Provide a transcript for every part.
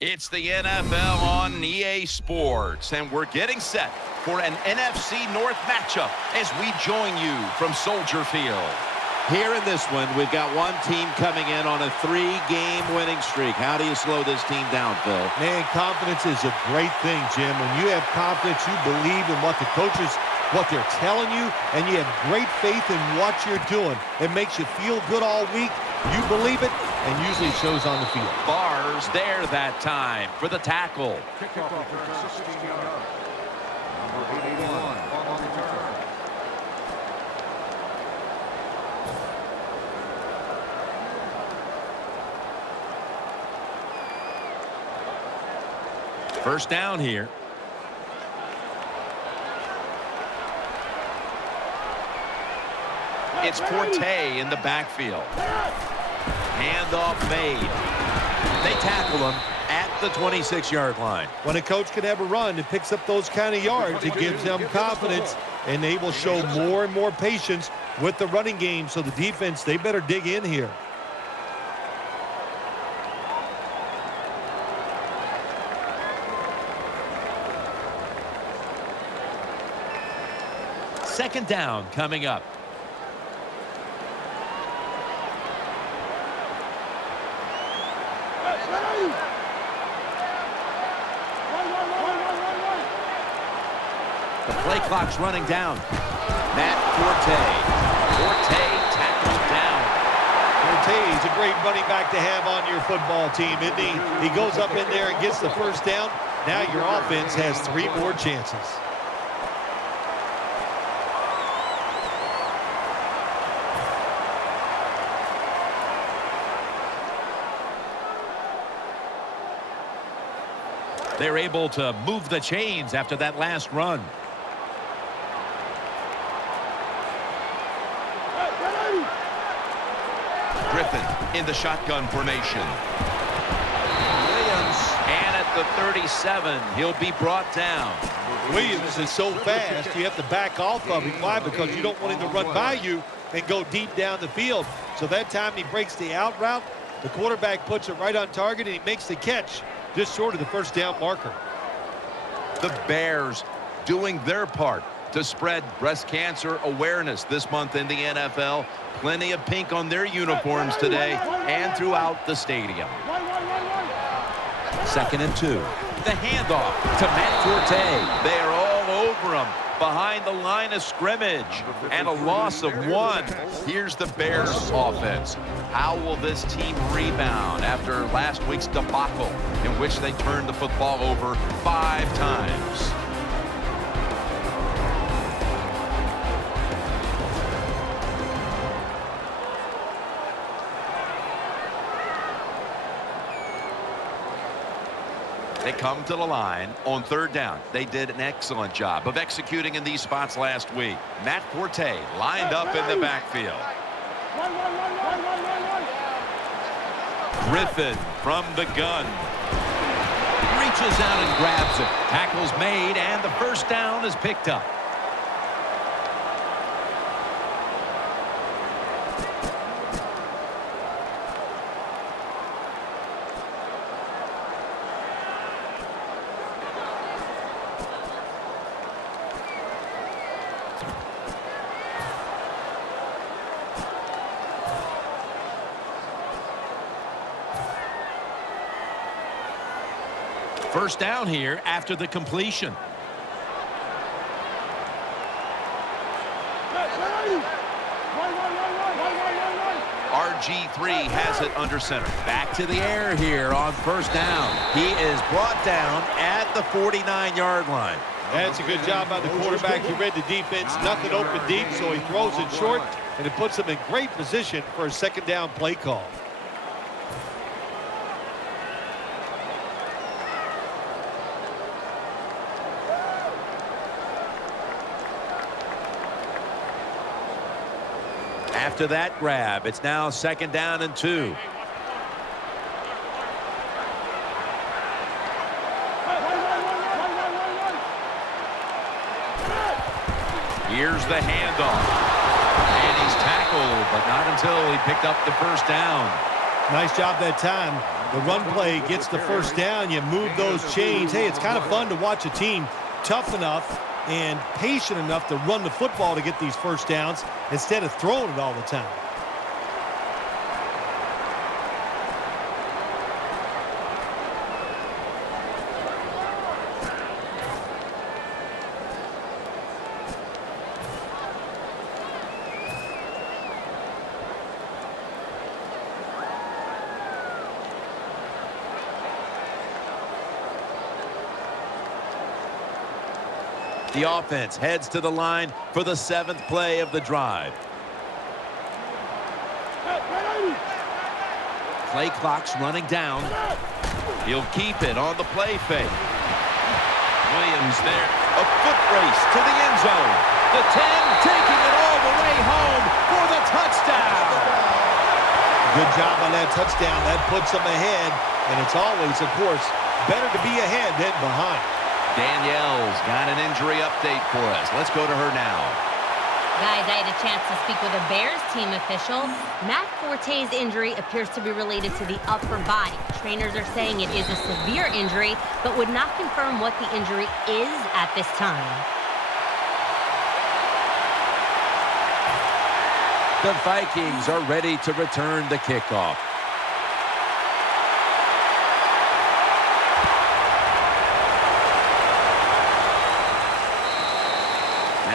It's the NFL on EA Sports, and we're getting set for an NFC North matchup as we join you from Soldier Field. Here in this one, we've got one team coming in on a 3-game winning streak. How do you slow this team down, Phil? Man, confidence is a great thing, Jim. When you have confidence, you believe in what the coaches, what they're telling you, and you have great faith in what you're doing. It makes you feel good all week. You believe it, and usually it shows on the field. Bars there that time for the tackle. Kickoff return 16 yards. Number 81 on the return. First down here. It's Forte in the backfield. Handoff made. They tackle him at the 26-yard line. When a coach can have a run that picks up those kind of yards, it gives them confidence, and they will show more and more patience with the running game. So the defense, they better dig in here. Second down coming up. The play clock's running down. Matt Forte. Forte tackled down. Forte is a great running back to have on your football team, isn't he? He goes up in there and gets the first down. Now your offense has 3 more chances. They're able to move the chains after that last run. Griffin in the shotgun formation. Williams, and at the 37, he'll be brought down. Williams is so fast, you have to back off of him. Why? Because you don't want him to run by you and go deep down the field. So that time he breaks the out route, the quarterback puts it right on target, and he makes the catch just short of the first down marker. The Bears doing their part to spread breast cancer awareness this month in the NFL. Plenty of pink on their uniforms today and throughout the stadium. 2nd and 2. The handoff to Matt Forte. They are all over him behind the line of scrimmage, and a loss of 1. Here's the Bears offense. How will this team rebound after last week's debacle in which they turned the football over 5 times? They come to the line on 3rd down. They did an excellent job of executing in these spots last week. Matt Forte lined up in the backfield. Griffin from the gun. Reaches out and grabs it. Tackle's made, and the first down is picked up. First down here after the completion. RG3 has it under center. Back to the air here on first down. He is brought down at the 49-yard line. That's a good job by the quarterback. He read the defense, nothing open deep, so he throws it short, and it puts him in great position for a 2nd down play call. After that grab, it's now 2nd down and 2. Here's the handoff. And he's tackled, but not until he picked up the first down. Nice job that time. The run play gets the first down. You move those chains. Hey, it's kind of fun to watch a team tough enough and patient enough to run the football to get these first downs instead of throwing it all the time. The offense heads to the line for the 7th play of the drive. Play clock's running down. He'll keep it on the play fake. Williams there. A foot race to the end zone. The 10 taking it all the way home for the touchdown. Good job on that touchdown. That puts them ahead. And it's always, of course, better to be ahead than behind. Danielle's got an injury update for us. Let's go to her now. Guys, I had a chance to speak with a Bears team official. Matt Forte's injury appears to be related to the upper body. Trainers are saying it is a severe injury, but would not confirm what the injury is at this time. The Vikings are ready to return the kickoff.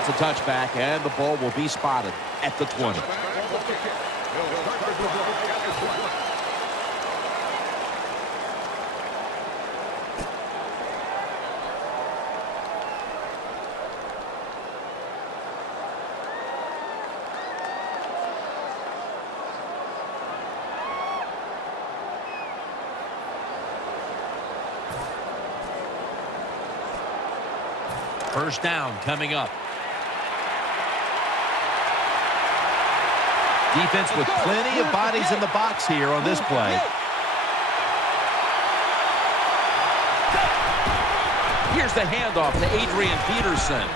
That's a touchback, and the ball will be spotted at the 20. First down coming up. Defense with plenty of bodies in the box here on this play. Here's the handoff to Adrian Peterson.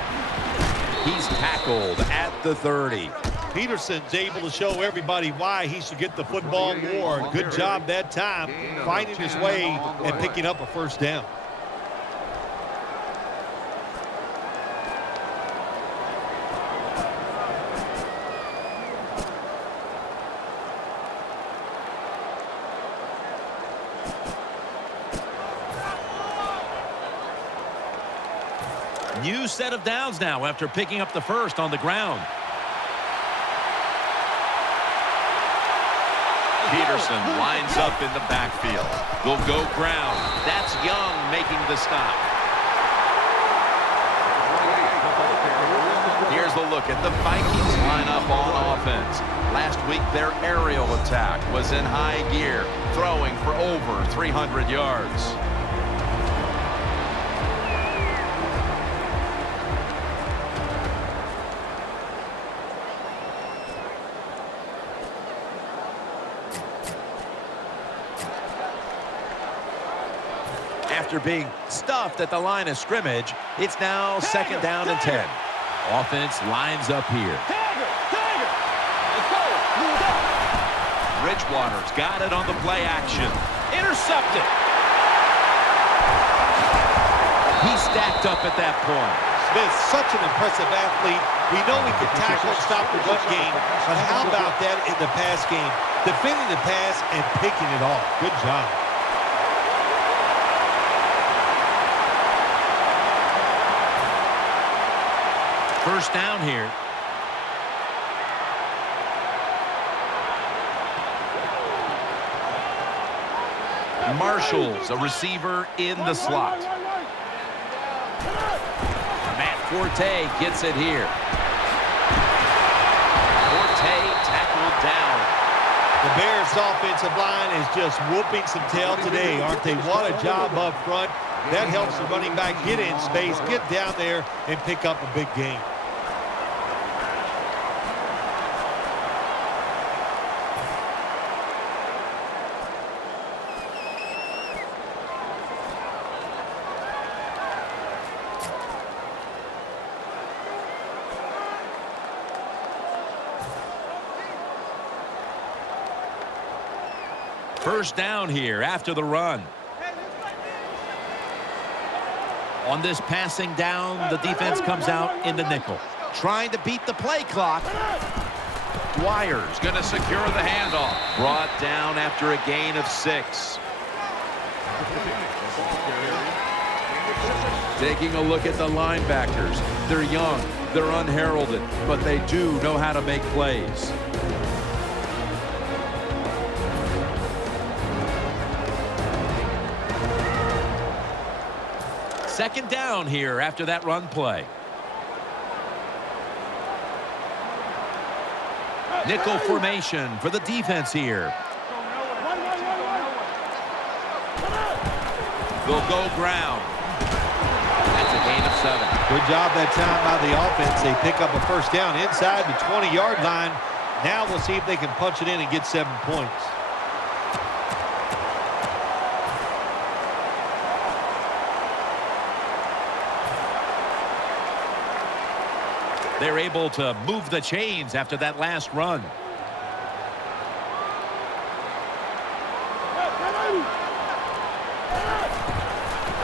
He's tackled at the 30. Peterson's able to show everybody why he should get the football more. Good job that time, finding his way and picking up a first down. New set of downs now after picking up the first on the ground. Peterson lines up in the backfield. They'll go ground. That's Young making the stop. Here's a look at the Vikings lineup on offense. Last week, their aerial attack was in high gear, throwing for over 300 yards. After being stuffed at the line of scrimmage, it's now 2nd down and 10. Offense lines up here. Bridgewater's got it on the play action. Intercepted. He's stacked up at that point. Smith's such an impressive athlete. We know he can tackle and stop the run game, but how about that in the pass game? Defending the pass and picking it off. Good job. First down here. Marshall's a receiver in the slot. Matt Forte gets it here. Forte tackled down. The Bears' offensive line is just whooping some tail today, aren't they? What a job up front. That helps the running back get in space, get down there, and pick up a big gain. First down here after the run. On this passing down, the defense comes out in the nickel, trying to beat the play clock. Dwyer's going to secure the handoff. Brought down after a gain of 6. Taking a look at the linebackers. They're young, they're unheralded, but they do know how to make plays. Second down here after that run play. Nickel formation for the defense here. They'll go ground. That's a gain of 7. Good job that time by the offense. They pick up a first down inside the 20-yard line. Now we'll see if they can punch it in and get 7 points. They're able to move the chains after that last run.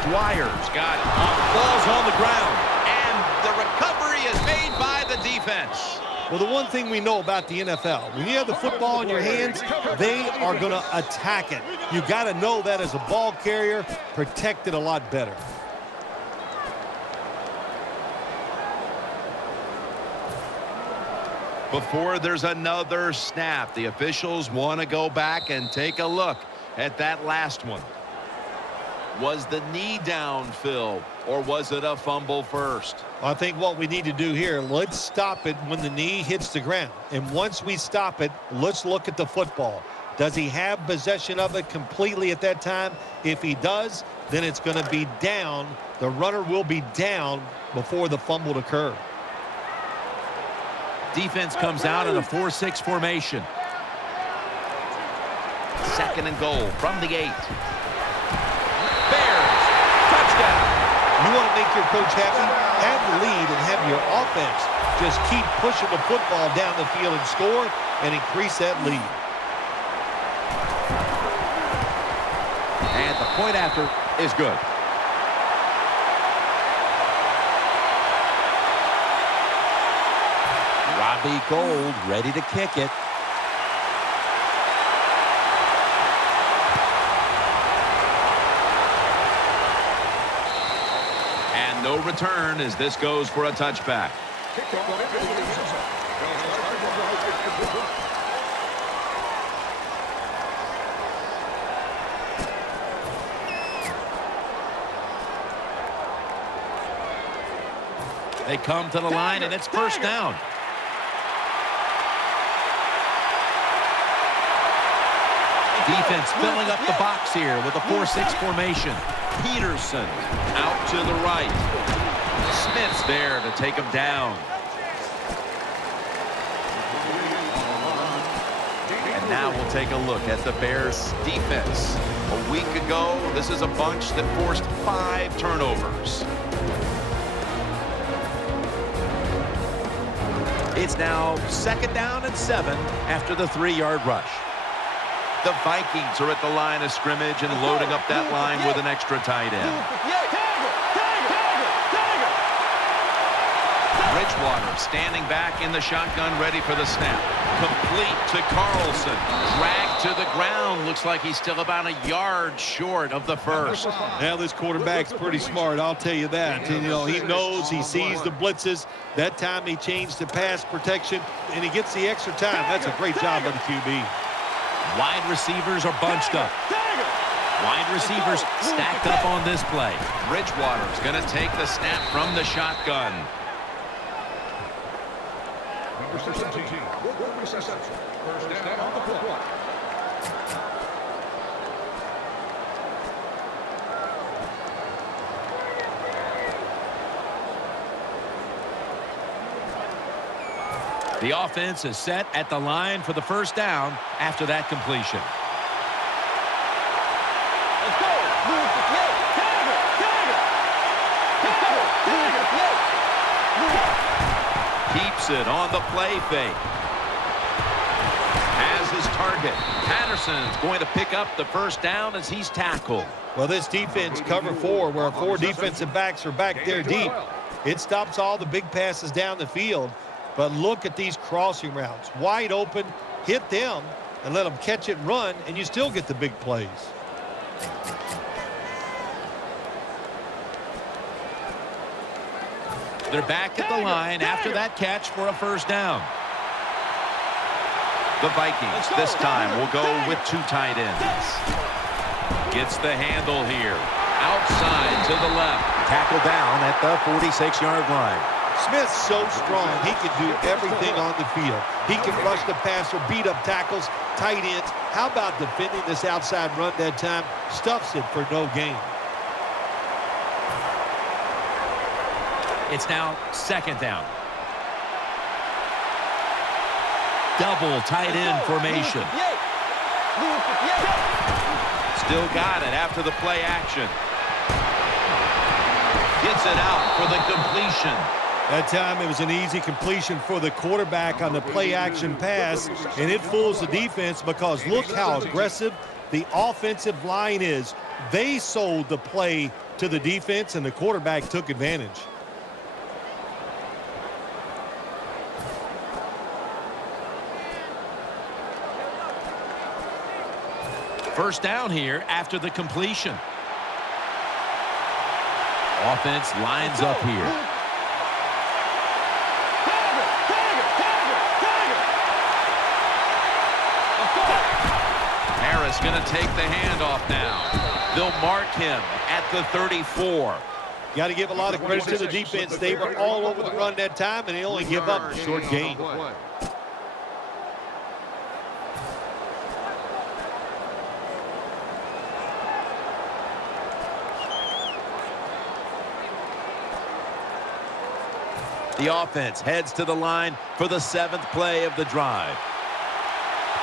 Dwyer's got it. Ball's on the ground. And the recovery is made by the defense. Well, the one thing we know about the NFL, when you have the football in your hands, they are going to attack it. You got to know that as a ball carrier, protect it a lot better. Before there's another snap, the officials want to go back and take a look at that last one. Was the knee down, Phil, or was it a fumble first? I think what we need to do here, let's stop it when the knee hits the ground. And once we stop it, let's look at the football. Does he have possession of it completely at that time? If he does, then it's going to be down. The runner will be down before the fumble occurs. Defense comes out in a 4-6 formation. Second and goal from the 8. Bears, touchdown. You want to make your coach happy? Have the lead and have your offense just keep pushing the football down the field and score and increase that lead. And the point after is good. Robbie Gould ready to kick it. And no return as this goes for a touchback. They come to the line, and it's first down. Defense filling up the box here with a 4-6 formation. Peterson Out to the right. Smith's there to take him down. And now we'll take a look at the Bears defense. A week ago, this is a bunch that forced 5 turnovers. It's now second down and 7 after the 3-yard rush. The Vikings are at the line of scrimmage and loading up that line with an extra tight end. Bridgewater standing back in the shotgun, ready for the snap. Complete to Carlson. Dragged to the ground. Looks like he's still about a yard short of the first. Now this quarterback's pretty smart, I'll tell you that. And, you know, he knows, he sees the blitzes. That time he changed to pass protection, and he gets the extra time. That's a great job by the QB. Wide receivers are bunched up. Wide receivers stacked up on this play. Bridgewater's going to take the snap from the shotgun. First down on the clock. The offense is set at the line for the first down after that completion. Keeps it on the play fake. Has his target. Patterson's going to pick up the first down as he's tackled. Well, this defense, cover 4, where 4 defensive backs are back there deep. It stops all the big passes down the field. But look at these crossing routes. Wide open, hit them, and let them catch it and run, and you still get the big plays. They're back at the line after that catch for a first down. The Vikings this time will go with 2 tight ends. Gets the handle here. Outside to the left. Tackle down at the 46-yard line. Smith's so strong, he can do everything on the field. He can rush the passer, beat up tackles, tight ends. How about defending this outside run that time? Stuffs it for no gain. It's now second down. Double tight end formation. Still got it after the play action. Gets it out for the completion. That time it was an easy completion for the quarterback on the play action pass, and it fools the defense because look how aggressive the offensive line is. They sold the play to the defense, and the quarterback took advantage. First down here after the completion. Offense lines up here. Harris going to take the handoff now. They'll mark him at the 34. Got to give a lot of credit to the defense. They were all over the run that time, and they only give up a short gain. The offense heads to the line for the 7th play of the drive.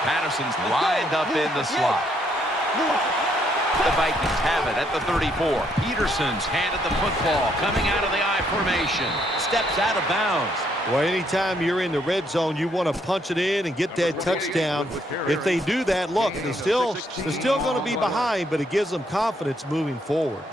Patterson's lined up in the slot. The Vikings have it at the 34. Peterson's handed the football coming out of the I formation. Steps out of bounds. Well, anytime you're in the red zone, you want to punch it in and get that touchdown. If they do that, look, they're still going to be behind, but it gives them confidence moving forward.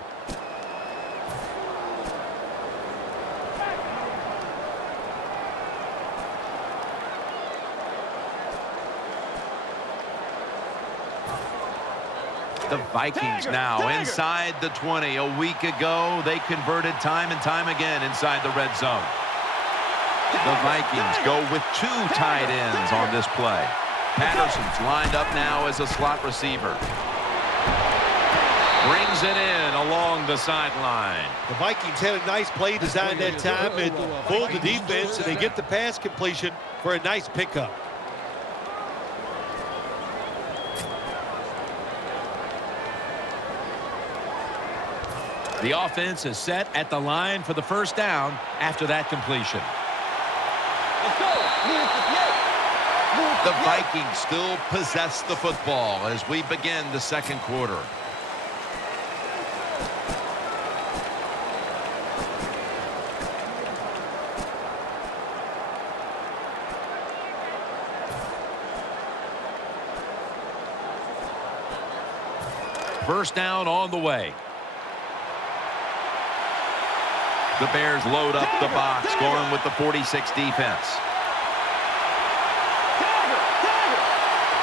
The Vikings now inside the 20. A week ago, they converted time and time again inside the red zone. The Vikings go with 2 tight ends on this play. Patterson's lined up now as a slot receiver. Brings it in along the sideline. The Vikings had a nice play design that time. It fooled the defense, and they get the pass completion for a nice pickup. The offense is set at the line for the first down after that completion. The Vikings still possess the football as we begin the second quarter. First down on the way. The Bears load up the box, going with the 46 defense.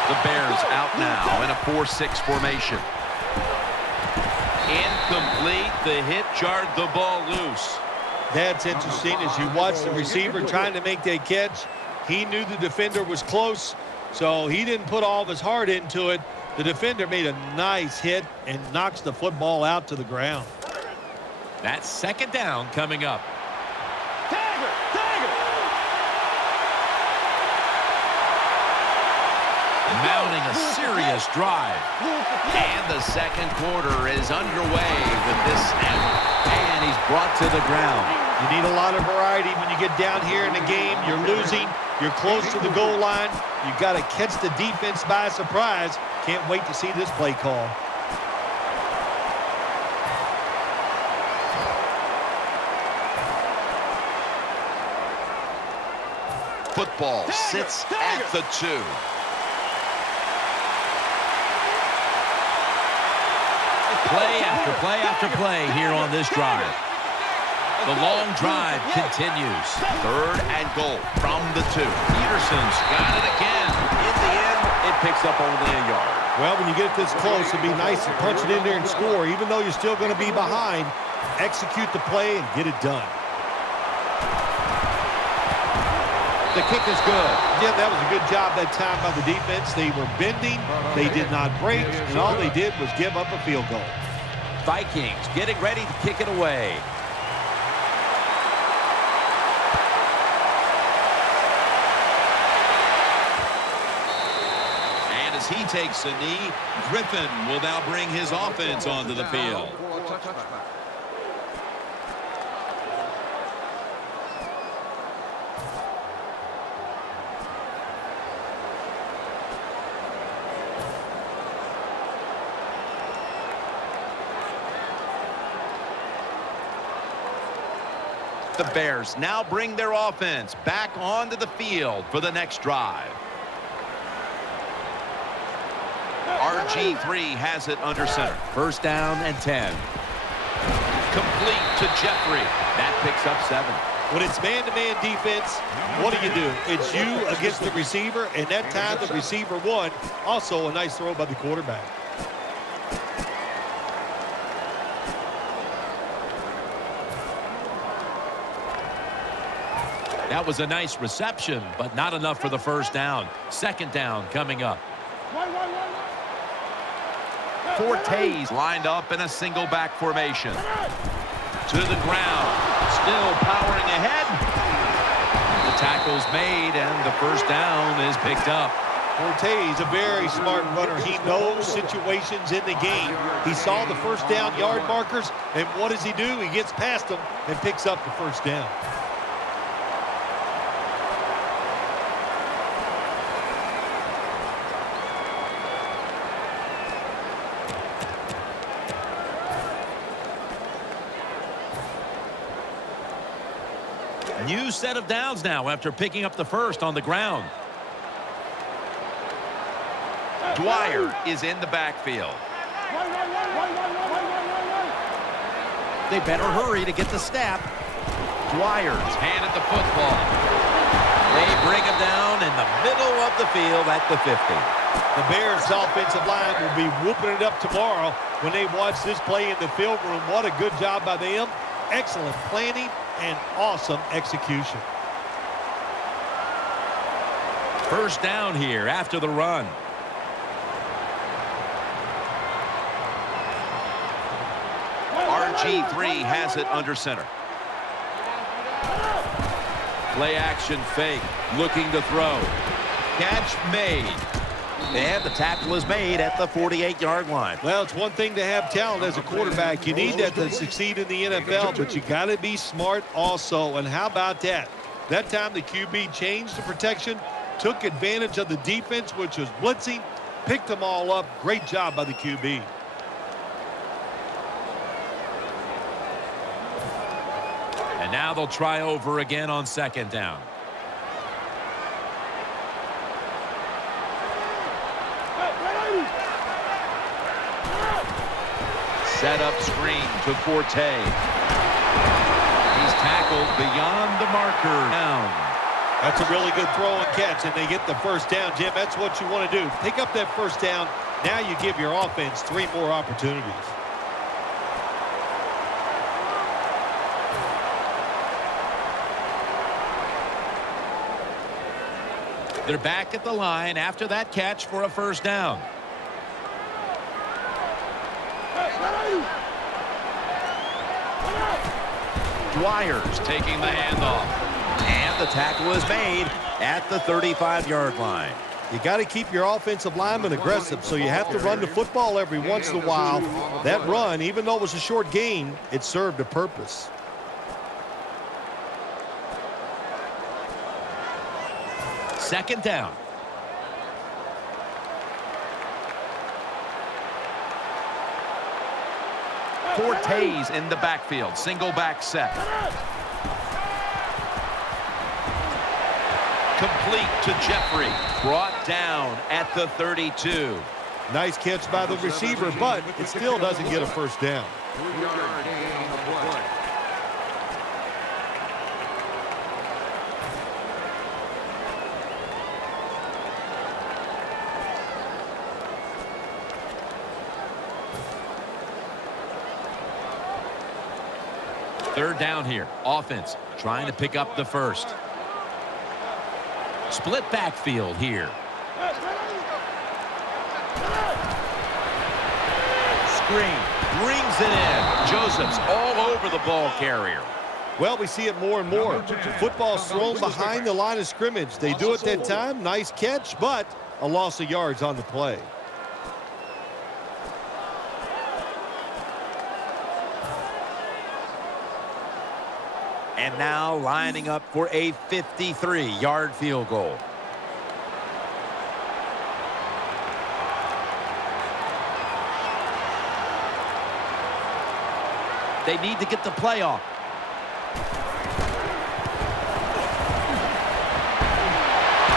The Bears out now in a 4-6 formation. Incomplete. The hit jarred the ball loose. That's interesting. As you watch the receiver trying to make that catch, he knew the defender was close, so he didn't put all of his heart into it. The defender made a nice hit and knocks the football out to the ground. That's second down coming up. Mounting a serious drive. And the second quarter is underway with this snap. And he's brought to the ground. You need a lot of variety when you get down here in the game. You're losing. You're close to the goal line. You've got to catch the defense by surprise. Can't wait to see this play call. Football sits at the 2. Play after play after play here on this drive. The long drive continues. 3rd and goal from the 2. Peterson's got it again. In the end, it picks up only a yard. Well, when you get this close, it'd be nice to punch it in there and score. Even though you're still going to be behind, execute the play and get it done. The kick is good. Yeah, that was a good job that time by the defense. They were bending, they did not break, and all they did was give up a field goal. Vikings getting ready to kick it away. And as he takes a knee, Griffin will now bring his offense onto the field. The Bears now bring their offense back onto the field for the next drive. RG3 has it under center. 1st down and 10. Complete to Jeffrey. That picks up 7. When it's man-to-man defense, what do? It's you against the receiver, and that time the receiver won. Also a nice throw by the quarterback. That was a nice reception, but not enough for the 1st down. 2nd down coming up. Fortes lined up in a single back formation. To the ground. Still powering ahead. The tackle's made, and the 1st down is picked up. Fortes, a very smart runner. He knows situations in the game. He saw the 1st down yard markers, and what does he do? He gets past them and picks up the 1st down. New set of downs now after picking up the 1st on the ground. Dwyer is in the backfield. They better hurry to get the snap. Dwyer's handed the football. They bring him down in the middle of the field at the 50. The Bears' offensive line will be whooping it up tomorrow when they watch this play in the film room. What a good job by them. Excellent planning and awesome execution. 1st down here after the run. RG3 has it under center. Play action fake. Looking to throw. Catch made. And the tackle is made at the 48-yard line. Well, it's one thing to have talent as a quarterback. You need that to succeed in the NFL, but you got to be smart also. And how about that? That time the QB changed the protection, took advantage of the defense, which was blitzing, picked them all up. Great job by the QB. And now they'll try over again on 2nd down. Set up screen to Forte. He's tackled beyond the marker. Down. That's a really good throw and catch, and they get the 1st down, Jim. That's what you want to do. Pick up that 1st down. Now you give your offense 3 more opportunities. They're back at the line after that catch for a 1st down. Dwyer's taking the handoff. And the tackle is made at the 35-yard line. You got to keep your offensive lineman aggressive, so you have to run the football every once in a while. That run, even though it was a short gain, it served a purpose. Second down. Fortes in the backfield. Single back set. Complete to Jeffrey. Brought down at the 32. Nice catch by the receiver, but it still doesn't get a first down. 3-yard gain on the play. Third down here. Offense trying to pick up the first. Split backfield here. Screen. Brings it in. Joseph's all over the ball carrier. Well, we see it more and more. Football's thrown behind the line of scrimmage. They do it that time. Nice catch, but a loss of yards on the play. And now lining up for a 53-yard field goal. They need to get the play off.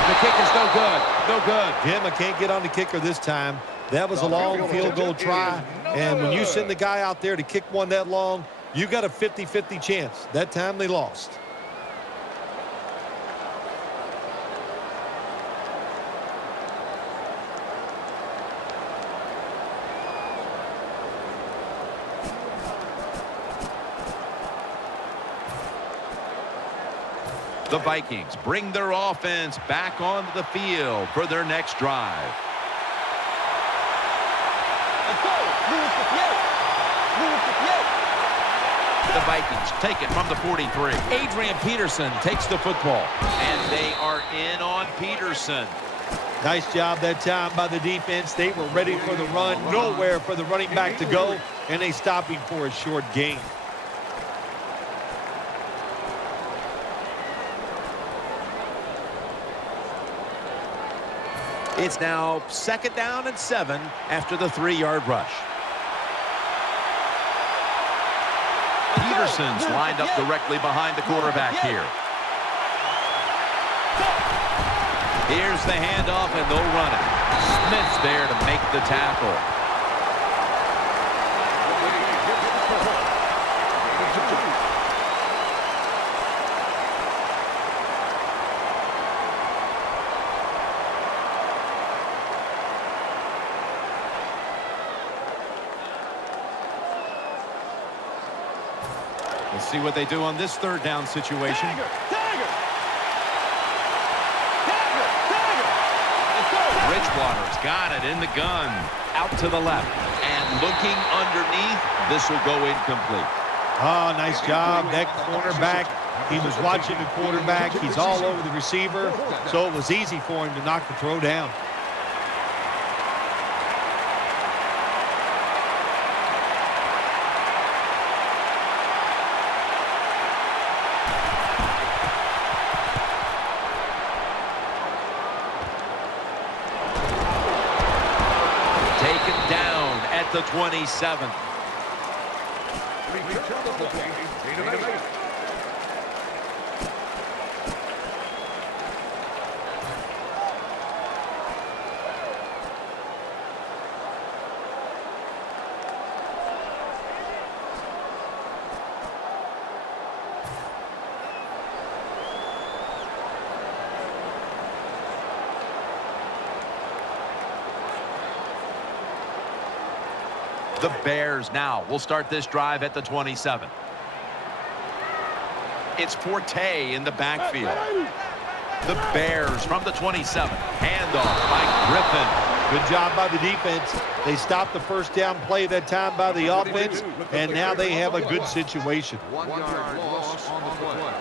The kick is no good. No good. Jim, I can't get on the kicker this time. That was a long field goal try. And when you send the guy out there to kick one that long, you got a 50-50 chance. That time they lost. The Vikings bring their offense back onto the field for their next drive. The Vikings take it from the 43. Adrian Peterson takes the football, and they are in on Peterson. Nice job that time by the defense. They were ready for the run. Nowhere for the running back to go, and they stop him for a short gain. It's now 2nd down and 7 after the 3-yard rush. Peterson's lined up directly behind the quarterback here. Here's the handoff, and they'll run it. Smith's there to make the tackle. Let's see what they do on this 3rd down situation. Bridgewater's got it in the gun. Out to the left. And looking underneath, this will go incomplete. Oh, nice job. That cornerback, he was watching the quarterback. He's all over the receiver, so it was easy for him to knock the throw down. The 27th. The Bears now will start this drive at the 27. It's Forte in the backfield. The Bears from the 27. Handoff by Griffin. Good job by the defense. They stopped the first down play that time by the offense, and now they have a good situation. 1-yard loss on the play.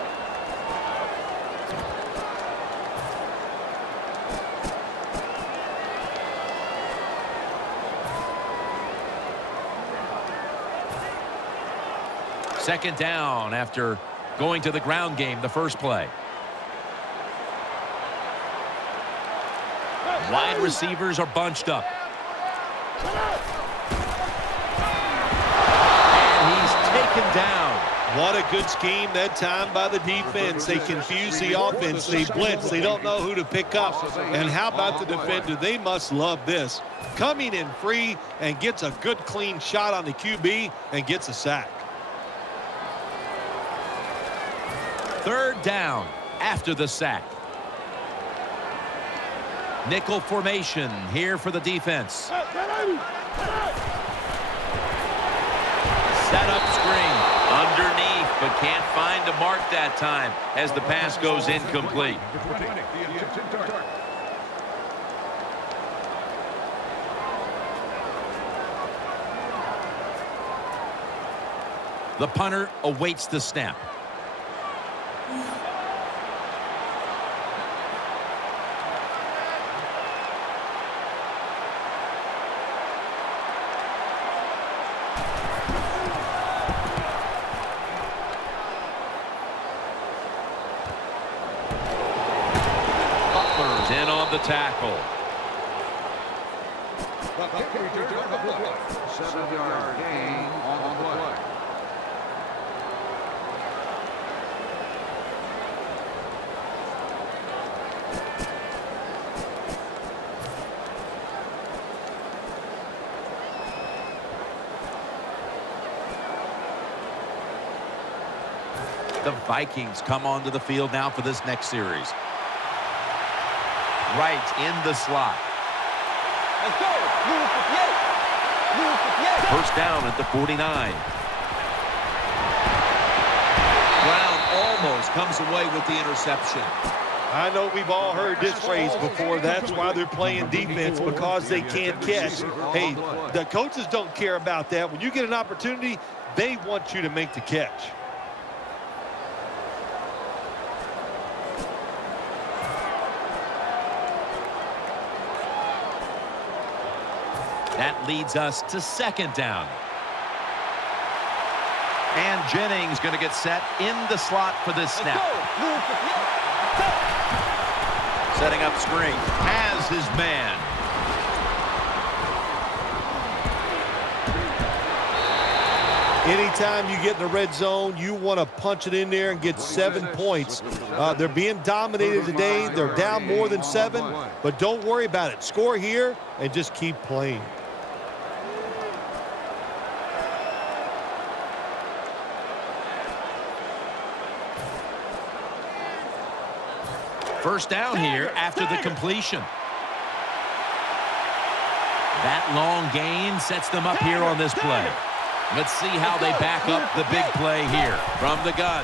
Second down after going to the ground game the first play. Wide receivers are bunched up. And he's taken down. What a good scheme that time by the defense. They confuse the offense. They blitz. They don't know who to pick up. And how about the defender? They must love this. Coming in free and gets a good clean shot on the QB and gets a sack. Third down after the sack. Nickel formation here for the defense. Set up screen. Underneath, but can't find a mark that time as the pass goes incomplete. The punter awaits the snap. In on the tackle. 7-yard gain on the play. The Vikings come onto the field now for this next series. Right in the slot. Let's go. First down at the 49. Brown almost comes away with the interception. I know we've all heard this phrase before. That's why they're playing defense, because they can't catch. Hey, the coaches don't care about that. When you get an opportunity, they want you to make the catch. That leads us to second down. And Jennings going to get set in the slot for this snap. Setting up screen. Has his man. Anytime you get in the red zone, you want to punch it in there and get 7 points. They're being dominated today. They're down more than 7, but don't worry about it. Score here and just keep playing. First down here after the completion. That long gain sets them up here on this play. Let's see how they back up the big play here from the gun.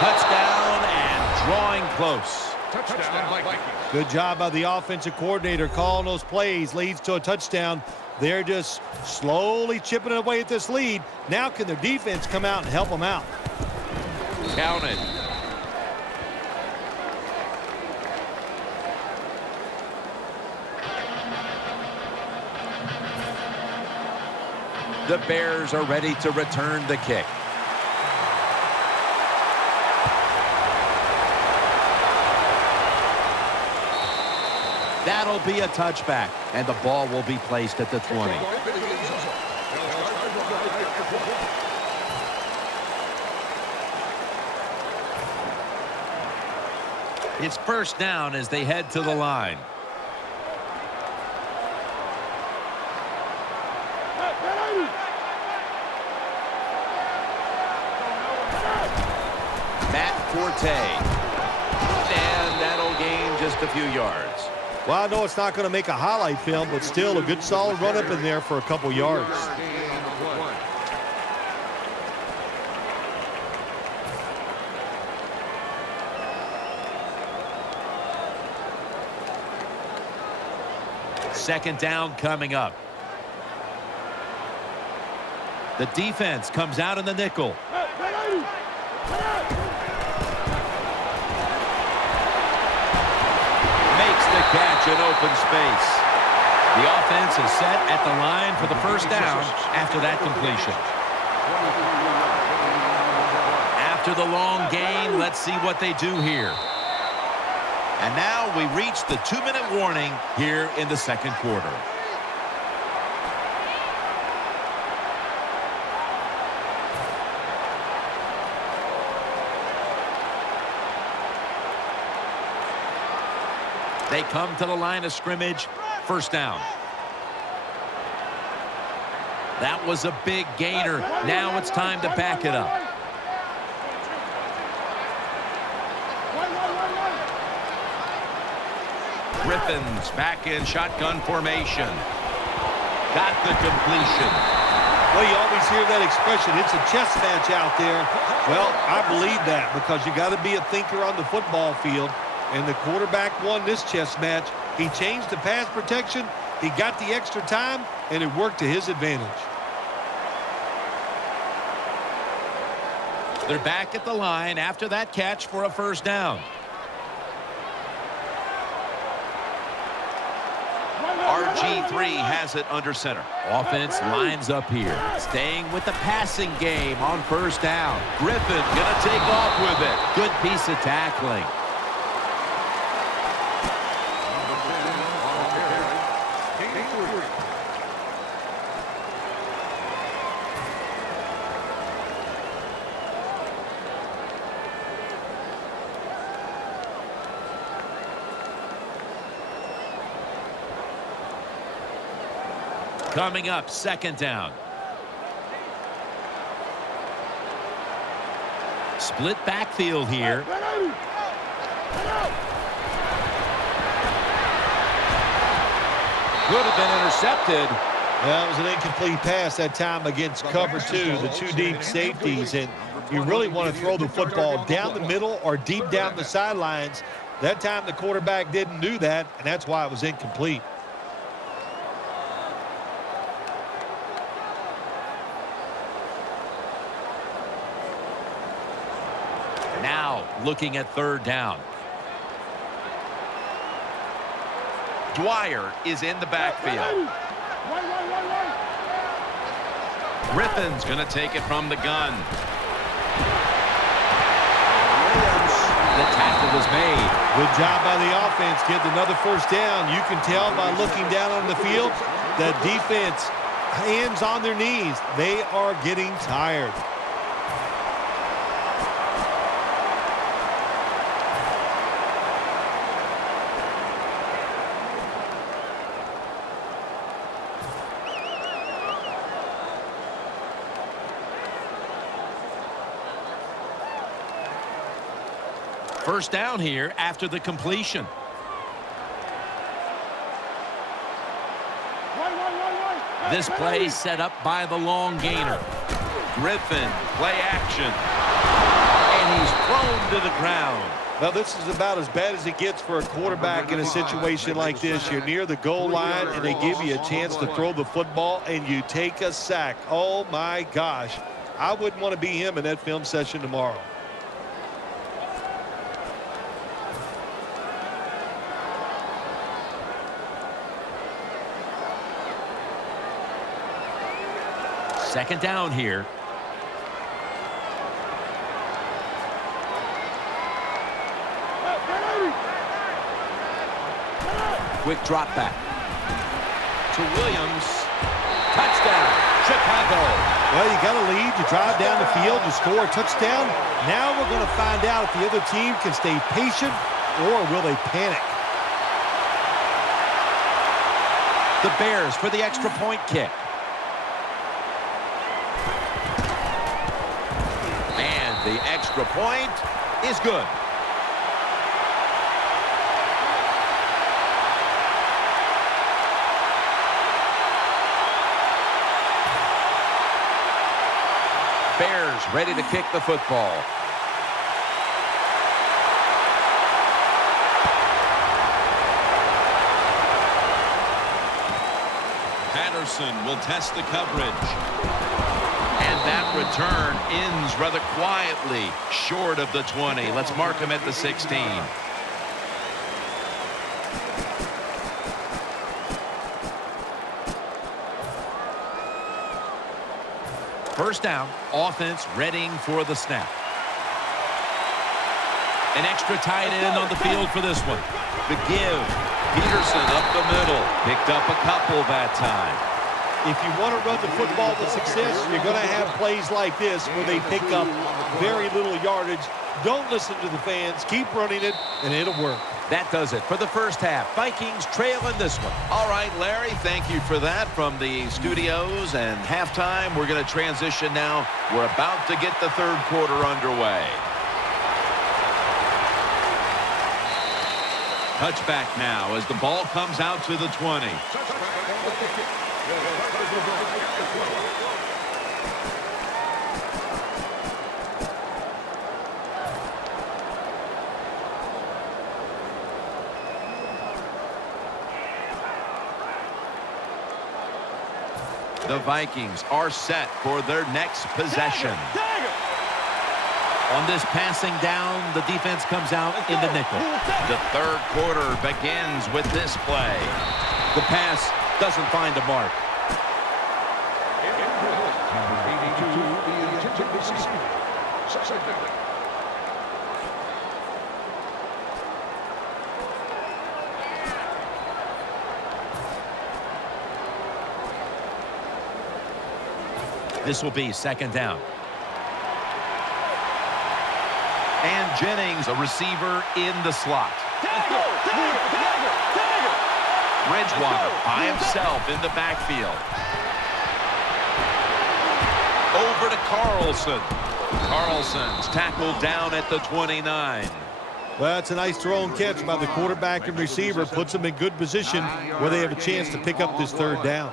Touchdown and drawing close. Touchdown, Vikings. Good job by the offensive coordinator calling those plays. Leads to a touchdown. They're just slowly chipping away at this lead. Now can their defense come out and help them out? Counted. The Bears are ready to return the kick. That'll be a touchback, and the ball will be placed at the 20. It's first down as they head to the line. Forte. And that'll gain just a few yards. Well, I know it's not going to make a highlight film, but still a good solid run up in there for a couple yards. Second down coming up. The defense comes out in the nickel. Catch in open space. The offense is set at the line for the first down after that completion. After the long gain, let's see what they do here. And now we reach the 2-minute warning here in the second quarter. They come to the line of scrimmage. First down. That was a big gainer. Now it's time to back it up. Griffins back in shotgun formation. Got the completion. Well, you always hear that expression, it's a chess match out there. Well, I believe that because you got to be a thinker on the football field. And the quarterback won this chess match. He changed the pass protection. He got the extra time, and it worked to his advantage. They're back at the line after that catch for a first down. RG3 has it under center. Offense lines up here. Staying with the passing game on first down. Griffin going to take off with it. Good piece of tackling. Coming up, second down. Split backfield here. Could have been intercepted. Well, it was an incomplete pass that time against cover two, the two deep safeties. And you really want to throw the football down the middle or deep down the sidelines. That time the quarterback didn't do that, and that's why it was incomplete. Now looking at third down. Dwyer is in the backfield. Griffin's going to take it from the gun. The tackle was made. Good job by the offense. Get another first down. You can tell by looking down on the field that defense, hands on their knees. They are getting tired. First down here after the completion. This play set up by the long gainer. Griffin, play action. And he's thrown to the ground. Well, this is about as bad as it gets for a quarterback in a situation like this. You're near the goal line, and they give you a chance to throw the football, and you take a sack. Oh, my gosh. I wouldn't want to be him in that film session tomorrow. Second down here. Quick drop back to Williams. Touchdown, Chicago. Well, you got a lead. You drive down the field. You score a touchdown. Now we're going to find out if the other team can stay patient or will they panic. The Bears for the extra point kick. And the extra point is good. Bears ready to kick the football. Patterson will test the coverage. And that return ends rather quietly, short of the 20. Let's mark him at the 16. First down, offense readying for the snap. An extra tight end on the field for this one. The give. Peterson up the middle. Picked up a couple that time. If you want to run the football with success, you're going to have plays like this where they pick up very little yardage. Don't listen to the fans. Keep running it, and it'll work. That does it for the first half. Vikings trail in this one. All right, Larry, thank you for that from the studios. And halftime, we're going to transition now. We're about to get the third quarter underway. Touchback now as the ball comes out to the 20. The Vikings are set for their next possession. On this passing down, the defense comes out in the nickel. The third quarter begins with this play. The pass doesn't find a mark. This will be second down. And Jennings, a receiver in the slot. Bridgewater by himself in the backfield. Over to Carlson. Carlson's tackled down at the 29. Well, that's a nice throw and catch by the quarterback and receiver. Puts them in good position where they have a chance to pick up this third down.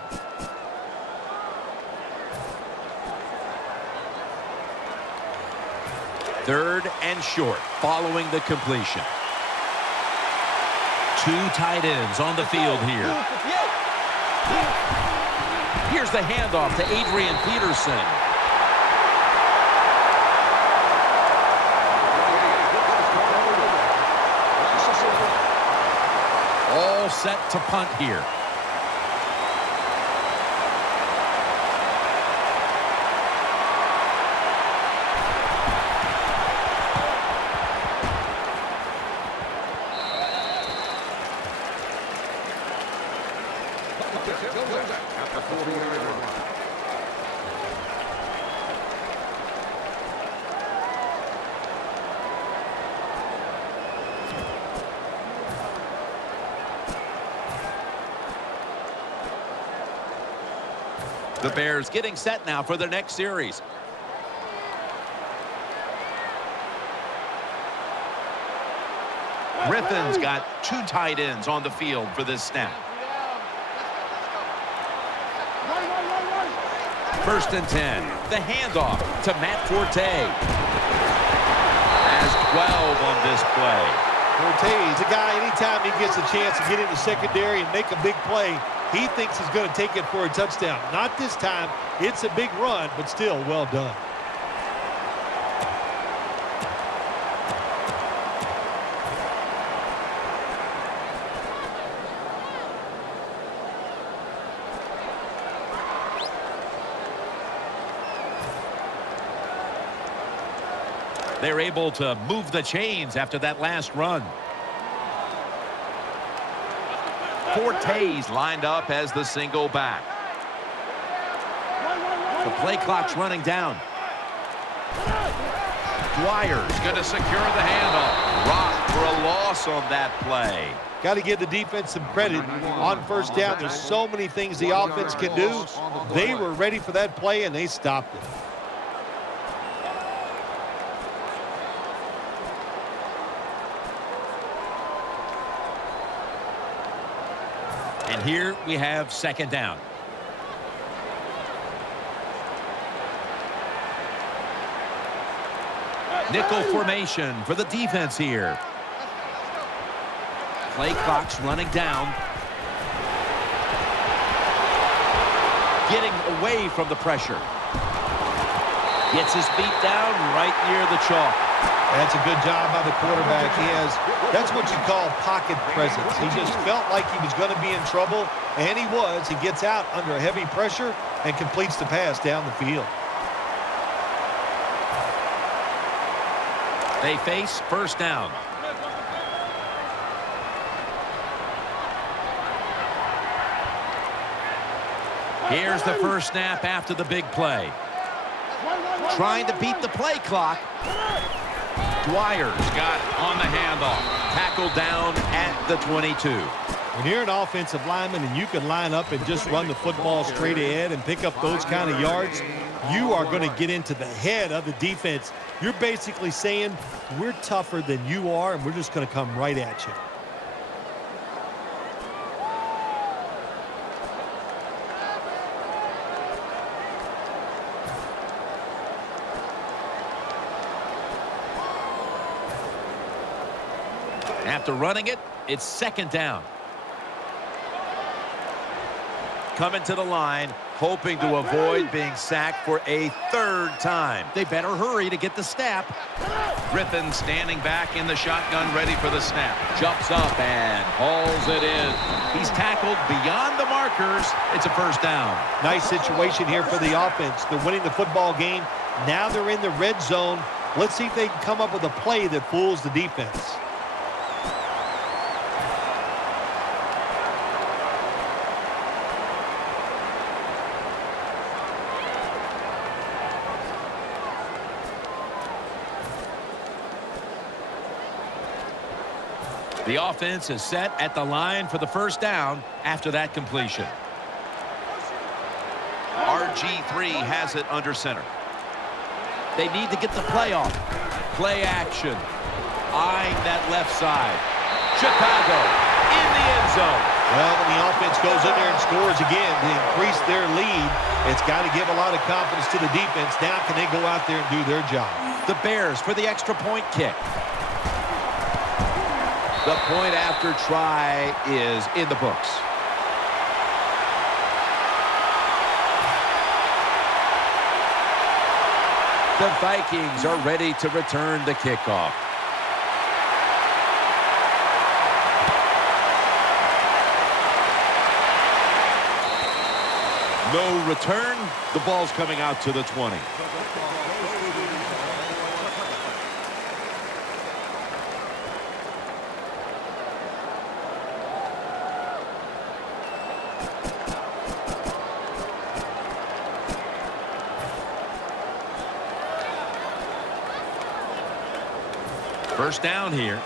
Third and short following the completion. Two tight ends on the field here. Here's the handoff to Adrian Peterson. All set to punt here. The Bears getting set now for their next series. Griffin's got two tight ends on the field for this snap. First and 10. The handoff to Matt Forte. Has 12 on this play. Forte is a guy, anytime he gets a chance to get in the secondary and make a big play, he thinks he's going to take it for a touchdown. Not this time. It's a big run, but still well done. They're able to move the chains after that last run. Forte's lined up as the single back. The play clock's running down. Dwyer's going to secure the handoff. Rock for a loss on that play. Got to give the defense some credit on first down. There's so many things the offense can do. They were ready for that play, and they stopped it. And here we have second down. Nickel formation for the defense here. Play clock's running down. Getting away from the pressure. Gets his feet down right near the chalk. That's a good job by the quarterback. That's what you call pocket presence. He just felt like he was going to be in trouble, and he was. He gets out under heavy pressure and completes the pass down the field. They face first down. Here's the first snap after the big play. Trying to beat the play clock. Dwyer's got it on the handoff. Tackled down at the 22. When you're an offensive lineman and you can line up and just run the football straight ahead and pick up those kind of yards, you are going to get into the head of the defense. You're basically saying, we're tougher than you are, and we're just going to come right at you. After running it, it's second down. Coming to the line, hoping to avoid being sacked for a third time. They better hurry to get the snap. Griffin standing back in the shotgun, ready for the snap. Jumps up and hauls it in. He's tackled beyond the markers. It's a first down. Nice situation here for the offense. They're winning the football game. Now they're in the red zone. Let's see if they can come up with a play that fools the defense. The offense is set at the line for the first down after that completion. RG3 has it under center. They need to get the play off. Play action. Eyeing that left side. Chicago in the end zone. Well, when the offense goes in there and scores again to increase their lead, it's got to give a lot of confidence to the defense. Now can they go out there and do their job? The Bears for the extra point kick. The point after try is in the books. The Vikings are ready to return the kickoff. No return. The ball's coming out to the 20. First down here.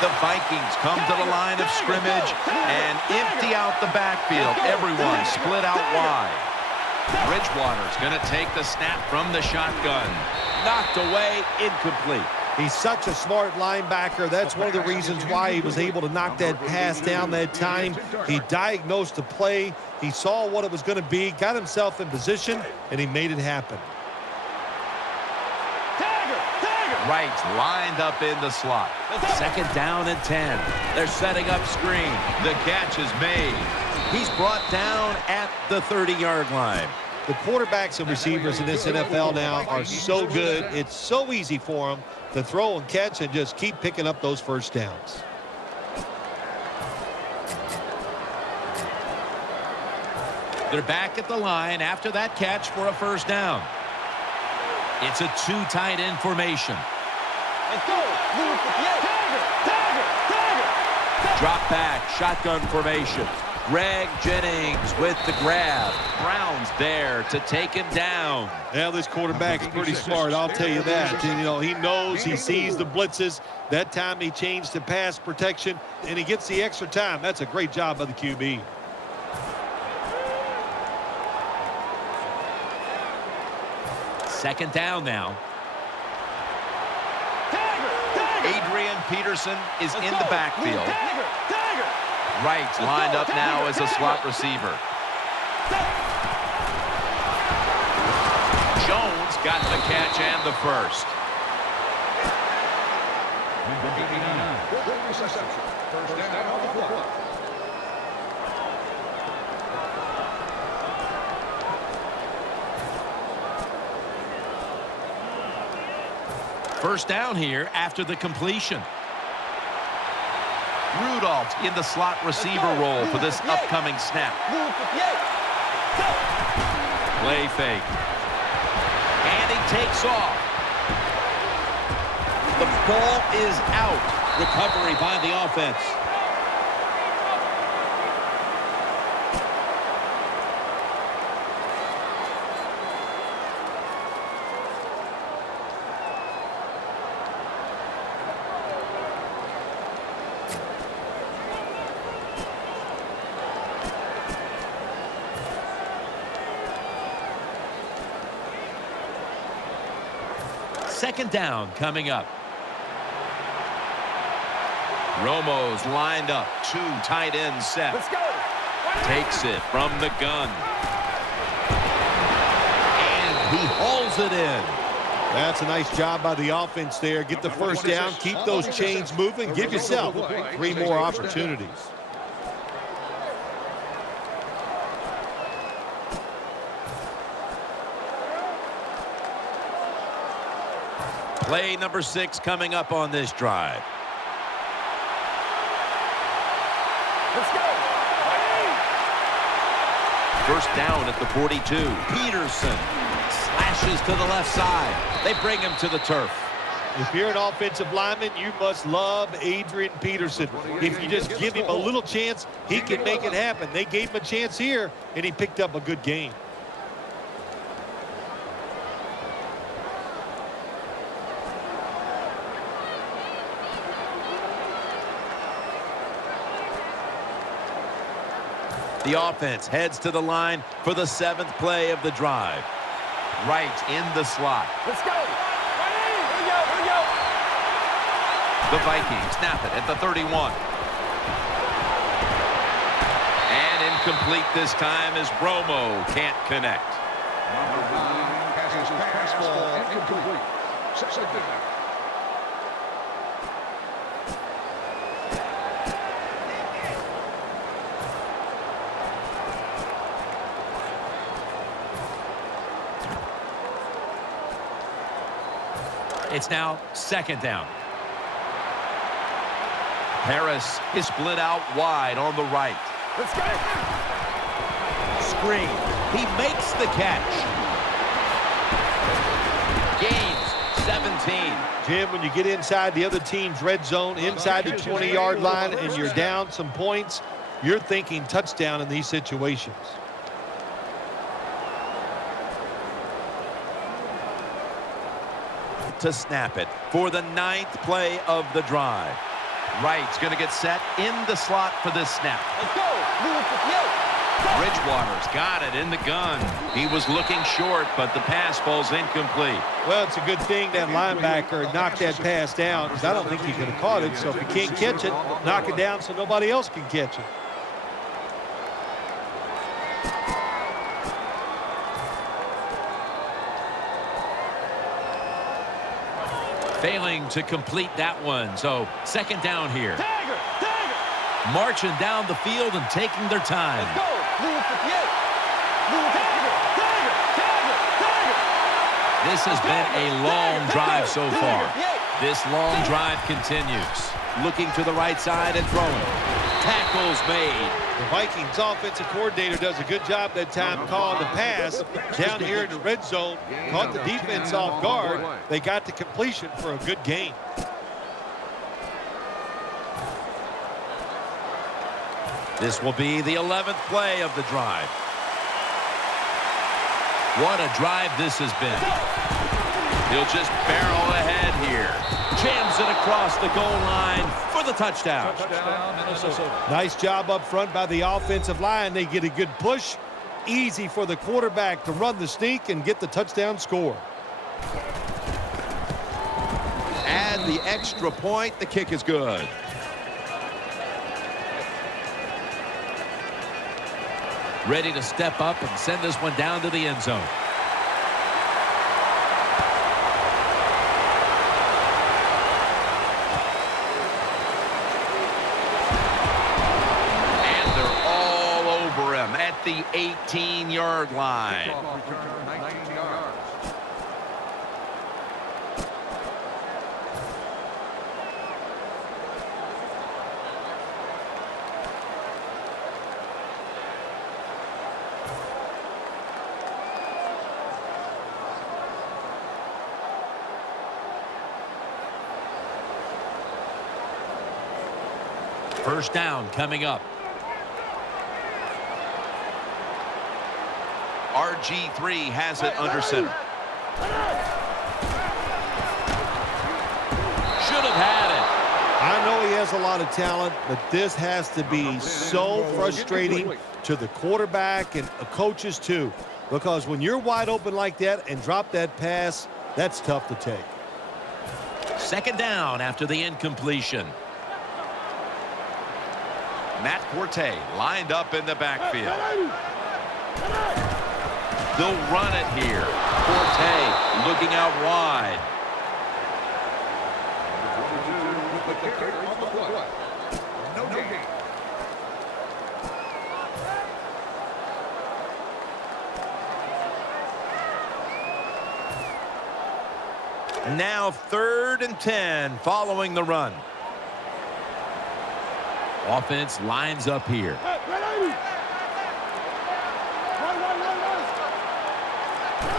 The Vikings come to the line of scrimmage and empty out the backfield. Everyone split out wide. Bridgewater's going to take the snap from the shotgun. Knocked away, incomplete. He's such a smart linebacker. That's one of the reasons why he was able to knock that pass down that time. He diagnosed the play. He saw what it was going to be, got himself in position, and he made it happen. Right, lined up in the slot. Second down and 10. They're setting up screen. The catch is made. He's brought down at the 30-yard line. The quarterbacks and receivers in this NFL now are so good. It's so easy for them to throw and catch and just keep picking up those first downs. They're back at the line after that catch for a first down. It's a two tight end formation. Drop back, shotgun formation. Greg Jennings with the grab. Brown's there to take him down. Now this quarterback's pretty smart, I'll tell you that. And, you know, he knows, he sees the blitzes. That time he changed to pass protection, and he gets the extra time. That's a great job by the QB. Second down now. Adrian Peterson is in the backfield. Wright lined up now as a slot receiver. Jones got the catch and the first. First down on the clock. First down here after the completion. Rudolph in the slot receiver role for this upcoming snap. Play fake. And he takes off. The ball is out. Recovery by the offense. second down coming up. Romo's lined up. 2 tight ends set. Let's go. Takes it from the gun. And he hauls it in. That's a nice job by the offense there. Get the first down, keep those chains moving, give yourself 3 more opportunities. Play number 6 coming up on this drive. Let's go. First down at the 42. Peterson slashes to the left side. They bring him to the turf. If you're an offensive lineman, you must love Adrian Peterson. If you just give him a little chance, he can make it happen. They gave him a chance here, and he picked up a good game. The offense heads to the line for the 7th play of the drive. Right in the slot. Let's go. Here we go. Here we go. The Vikings snap it at the 31. And incomplete this time as Romo can't connect. Number 9 pass ball incomplete. Second down. It's now second down. Harris is split out wide on the right. Let's go. Screen. He makes the catch. Gains 17. Jim, when you get inside the other team's red zone, inside the 20-yard line, and you're down some points, you're thinking touchdown in these situations. To snap it for the 9th play of the drive. Wright's going to get set in the slot for this snap. Let's go. Bridgewater's got it in the gun. He was looking short, but the pass falls incomplete. Well, it's a good thing that linebacker knocked that pass down, because I don't think he could have caught it. So if he can't catch it, knock it down so nobody else can catch it. Failing to complete that one. So second down here. Marching down the field and taking their time. This has been a long drive so far. This long drive continues. Looking to the right side and throwing. Tackles made. The Vikings offensive coordinator does a good job that time calling the pass down here in the red zone. Caught the defense off guard. They got the completion for a good gain. This will be the 11th play of the drive. What a drive this has been. He'll just barrel ahead here. Jams it across the goal line for the touchdown. Nice job up front by the offensive line. They get a good push. Easy for the quarterback to run the sneak and get the touchdown score. And the extra point. The kick is good. Ready to step up and send this one down to the end zone. And they're all over him at the 18-yard line. 19 yards. First down coming up. RG3 has it under center. Should have had it. I know he has a lot of talent, but this has to be so frustrating to the quarterback and the coaches too, because when you're wide open like that and drop that pass, that's tough to take. Second down after the incompletion. Matt Forte lined up in the backfield. They'll run it here. Forte looking out wide. No gain. Now 3rd and 10 following the run. Offense lines up here.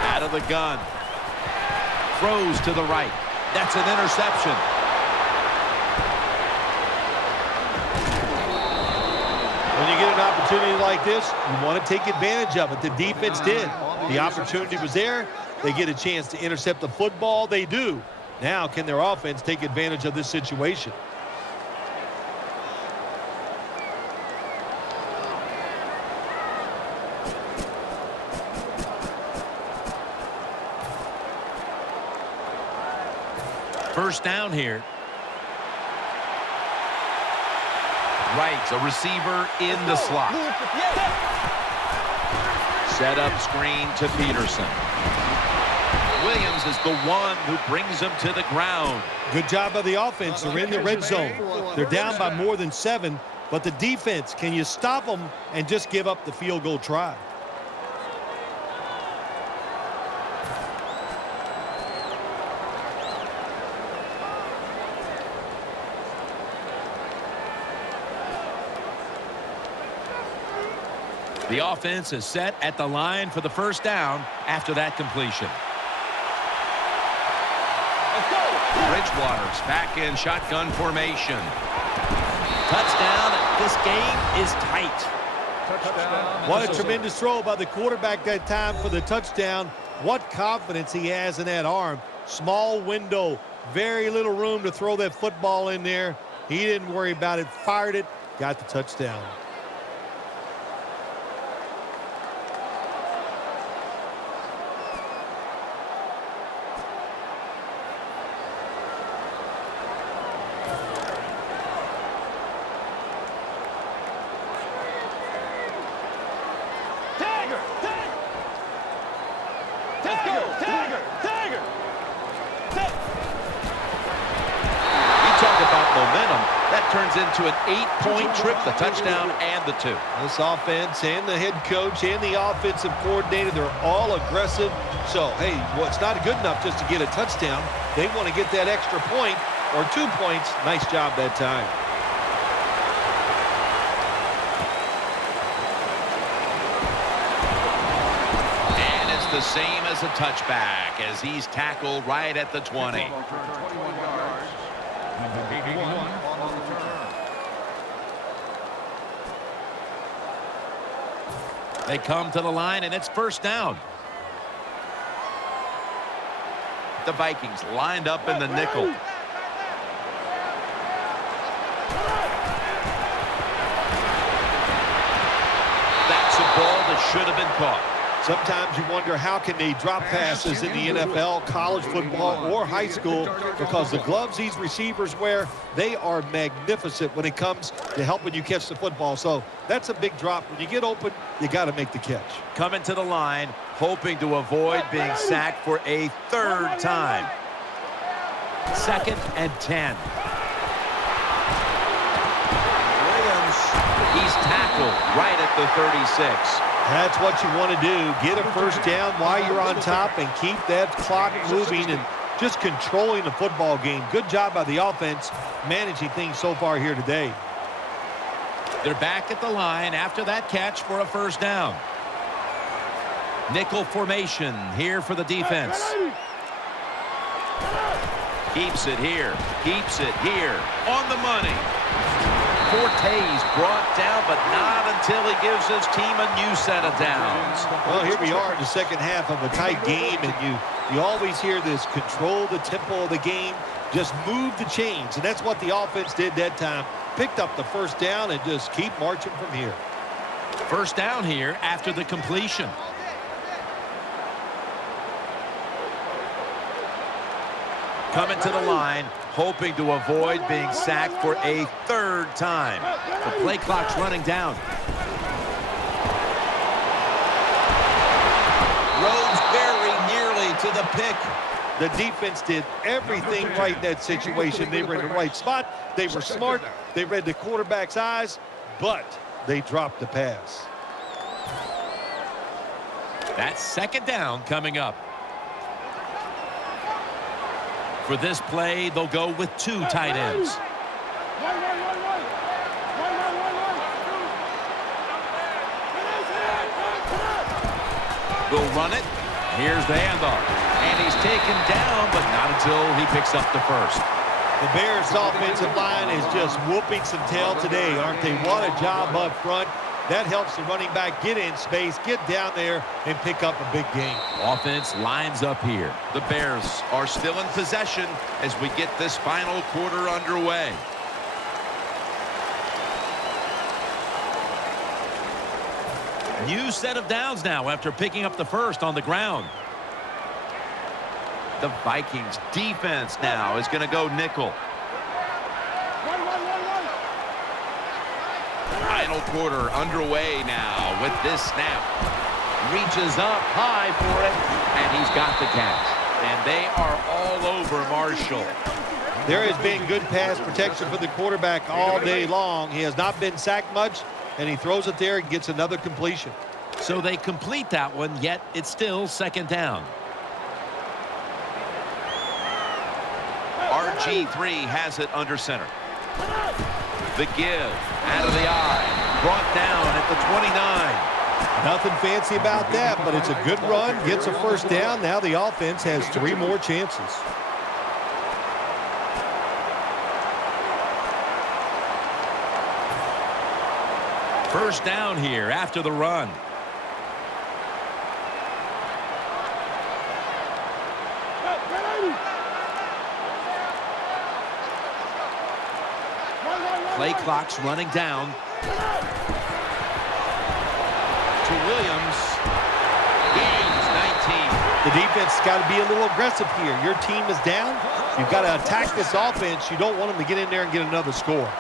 Out of the gun. Throws to the right. That's an interception. When you get an opportunity like this, you want to take advantage of it. The defense did. The opportunity was there. They get a chance to intercept the football. They do. Now, can their offense take advantage of this situation? First down here. Right, a receiver in the slot. Set up screen to Peterson. Williams is the one who brings him to the ground. Good job by the offense. They're in the red zone. They're down by more than 7, but the defense, can you stop them and just give up the field goal try? The offense is set at the line for the first down after that completion. Bridgewater's back in shotgun formation. Touchdown. This game is tight. Touchdown. What a tremendous throw by the quarterback that time for the touchdown. What confidence he has in that arm. Small window. Very little room to throw that football in there. He didn't worry about it. Fired it. Got the touchdown. Turns into an 8-point trip, the touchdown and the 2. This offense and the head coach and the offensive coordinator, they're all aggressive. So, hey, well, it's not good enough just to get a touchdown. They want to get that extra point or 2 points. Nice job that time. And it's the same as a touchback as he's tackled right at the 20. 21 yards. 81 on the return. They come to the line, and it's first down. The Vikings lined up in the nickel. That's a ball that should have been caught. Sometimes you wonder how can they drop passes in the NFL, college football, or high school, because the gloves these receivers wear, they are magnificent when it comes to helping you catch the football. So that's a big drop. When you get open, you got to make the catch. Coming to the line, hoping to avoid being sacked for a 3rd time. 2nd and 10. Williams, he's tackled right at the 36. That's what you want to do. Get a first down while you're on top and keep that clock moving and just controlling the football game. Good job by the offense managing things so far here today. They're back at the line after that catch for a first down. Nickel formation here for the defense. Keeps it here. Keeps it here. On the money. Forte's brought down, but not until he gives his team a new set of downs. Well, here we are in the second half of a tight game, and you always hear this: control the tempo of the game, just move the chains, and that's what the offense did that time. Picked up the first down and just keep marching from here. First down here after the completion. Coming to the line, hoping to avoid being sacked for a third time. The play clock's running down. Rhodes very nearly to the pick. The defense did everything right in that situation. They were in the right spot. They were smart. They read the quarterback's eyes, but they dropped the pass. That's second down coming up. For this play, they'll go with two tight ends. Will run it. Here's the handoff. And he's taken down, but not until he picks up the first. The Bears' offensive line is just whooping some tail today, aren't they? What a job up front. That helps the running back get in space, get down there, and pick up a big gain. Offense lines up here. The Bears are still in possession as we get this final quarter underway. New set of downs now after picking up the first on the ground. The Vikings defense now is going to go nickel. Final quarter underway now with this snap. Reaches up high for it, and he's got the catch. And they are all over Marshall. There has been good pass protection for the quarterback all day long. He has not been sacked much, and he throws it there and gets another completion. So they complete that one, yet it's still second down. RG3 has it under center. The give out of the eye, brought down at the 29. Nothing fancy about that, but it's a good run, gets a first down. Now the offense has 3 more chances. First down here after the run. Play clock's running down. To Williams. Gains 19. The defense has got to be a little aggressive here. Your team is down. You've got to attack this offense. You don't want them to get in there and get another score.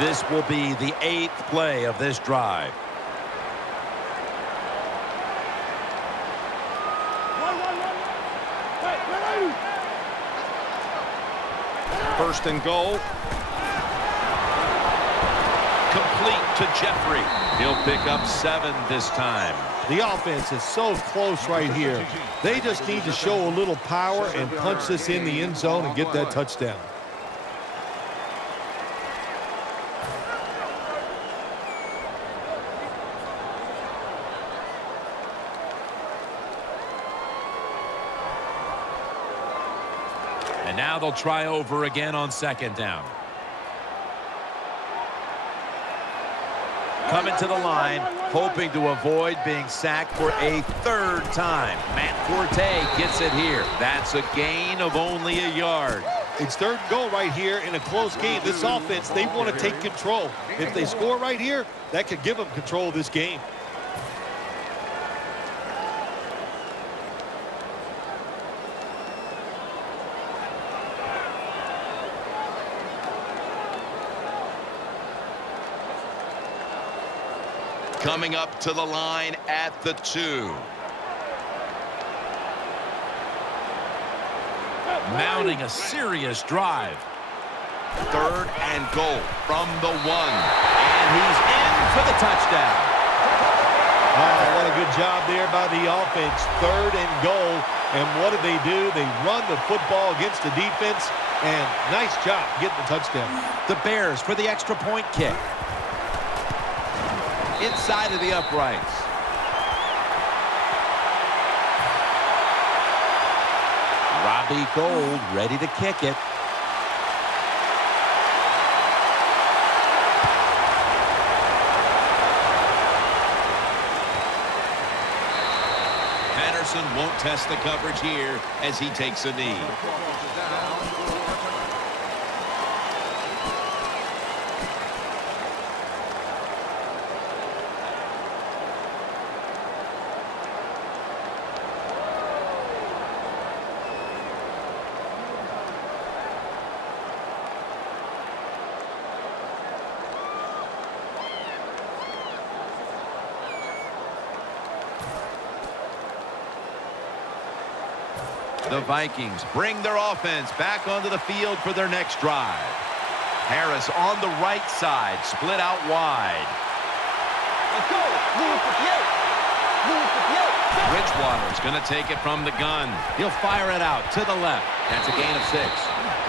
This will be the 8th play of this drive. First and goal. Complete to Jeffrey. He'll pick up 7 this time. The offense is so close right here. They just need to show a little power and punch this in the end zone and get that touchdown. And now they'll try over again on second down. Coming to the line, hoping to avoid being sacked for a third time. Matt Forte gets it here. That's a gain of only a yard. It's third and goal right here in a close game. This offense, they want to take control. If they score right here, that could give them control of this game. Coming up to the line at the 2. Mounting a serious drive. Third and goal from the 1. And he's in for the touchdown. Oh, what a good job there by the offense. Third and goal. And what do? They run the football against the defense. And nice job getting the touchdown. The Bears for the extra point kick. Inside of the uprights. Robbie Gould ready to kick it. Patterson won't test the coverage here as he takes a knee. The Vikings bring their offense back onto the field for their next drive. Harris on the right side, split out wide. Let's go. Bridgewater's going to take it from the gun. He'll fire it out to the left. That's a gain of 6.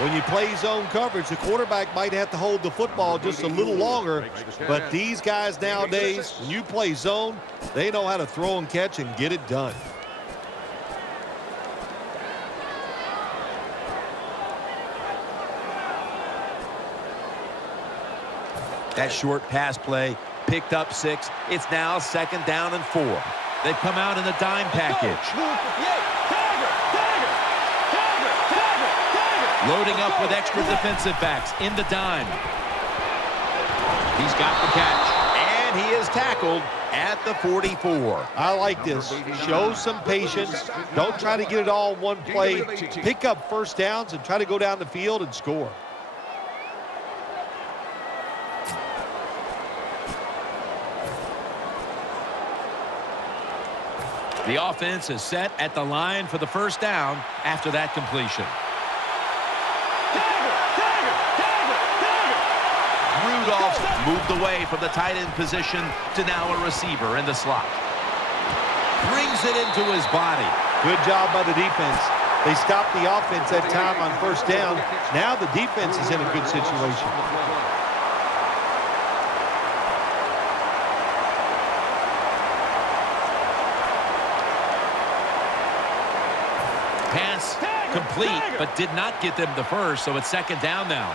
When you play zone coverage, the quarterback might have to hold the football just a little longer. But these guys nowadays, when you play zone, they know how to throw and catch and get it done. That short pass play picked up 6. It's now 2nd down and 4. They've come out in the dime package. Loading up with extra defensive backs in the dime. He's got the catch, and he is tackled at the 44. I like this. Show some patience. Don't try to get it all in one play. Pick up first downs and try to go down the field and score. The offense is set at the line for the first down after that completion. Rudolph moved away from the tight end position to now a receiver in the slot. Brings it into his body. Good job by the defense. They stopped the offense that time on first down. Now the defense is in a good situation. Pass complete, but did not get them the first, so it's 2nd down now.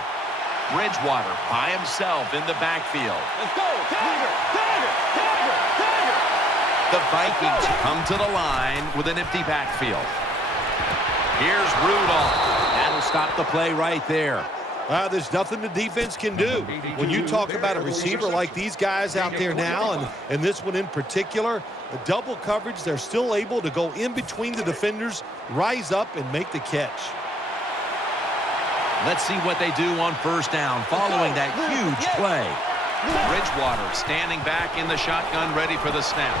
Bridgewater by himself in the backfield. Let's go. Tiger. The Vikings come to the line with an empty backfield. Here's Rudolph. That'll stop the play right there. There's nothing the defense can do. When you talk about a receiver like these guys out there now, and this one in particular, the double coverage, they're still able to go in between the defenders, rise up, and make the catch. Let's see what they do on first down following that huge play. Bridgewater standing back in the shotgun, ready for the snap.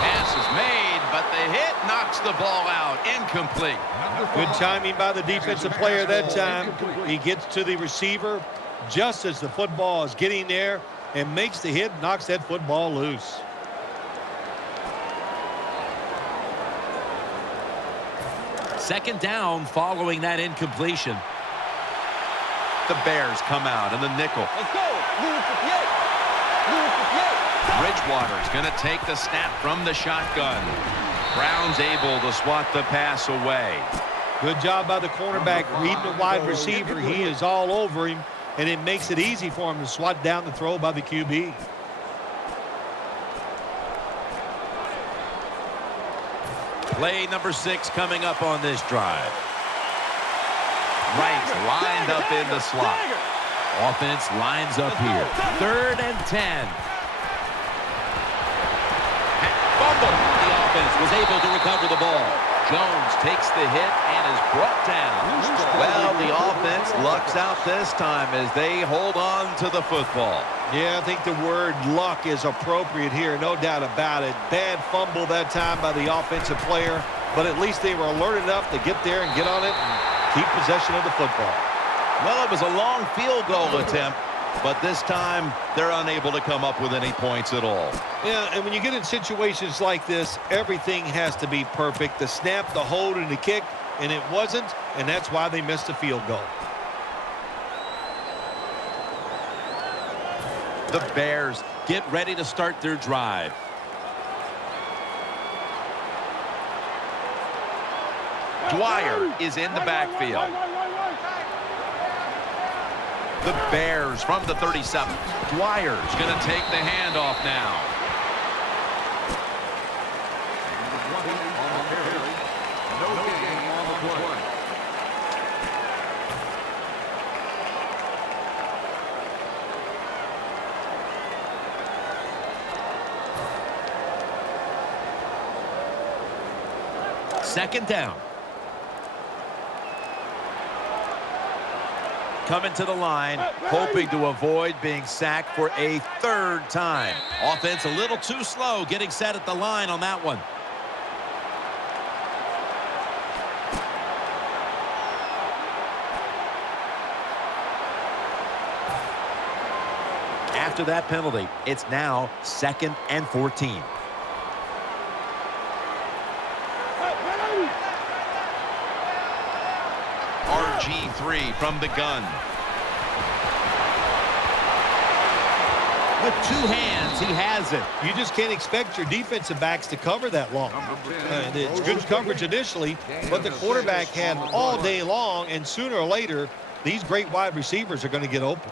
Pass is made, but the hit knocks the ball out. Incomplete. Good timing by the defensive player that time. He gets to the receiver just as the football is getting there and makes the hit, knocks that football loose. Second down following that incompletion. The Bears come out in the nickel. Let's go. Bridgewater's going to take the snap from the shotgun. Brown's able to swat the pass away. Good job by the cornerback reading the wide receiver. He is all over him, and it makes it easy for him to swat down the throw by the QB. Play number 6 coming up on this drive. Wright's lined up in the slot. Offense lines up here. 3rd and 10. Fumble. The offense was able to recover the ball. Jones takes the hit and is brought down. Well, the offense lucks out this time as they hold on to the football. Yeah, I think the word luck is appropriate here, no doubt about it. Bad fumble that time by the offensive player, but at least they were alert enough to get there and get on it and keep possession of the football. Well, it was a long field goal attempt, but this time they're unable to come up with any points at all. Yeah, and when you get in situations like this, everything has to be perfect. The snap, the hold, and the kick, and it wasn't, and that's why they missed the field goal. The Bears get ready to start their drive. Dwyer is in the backfield. The Bears from the 37. Dwyer's going to take the handoff now. Second down. Coming to the line, hoping to avoid being sacked for a 3rd time. Offense a little too slow getting set at the line on that one. after that penalty. It's now 2nd and 14. RG3 from the gun. With 2 hands, he has it. You just can't expect your defensive backs to cover that long. It's good coverage initially, but the quarterback had all day long, and sooner or later, these great wide receivers are going to get open.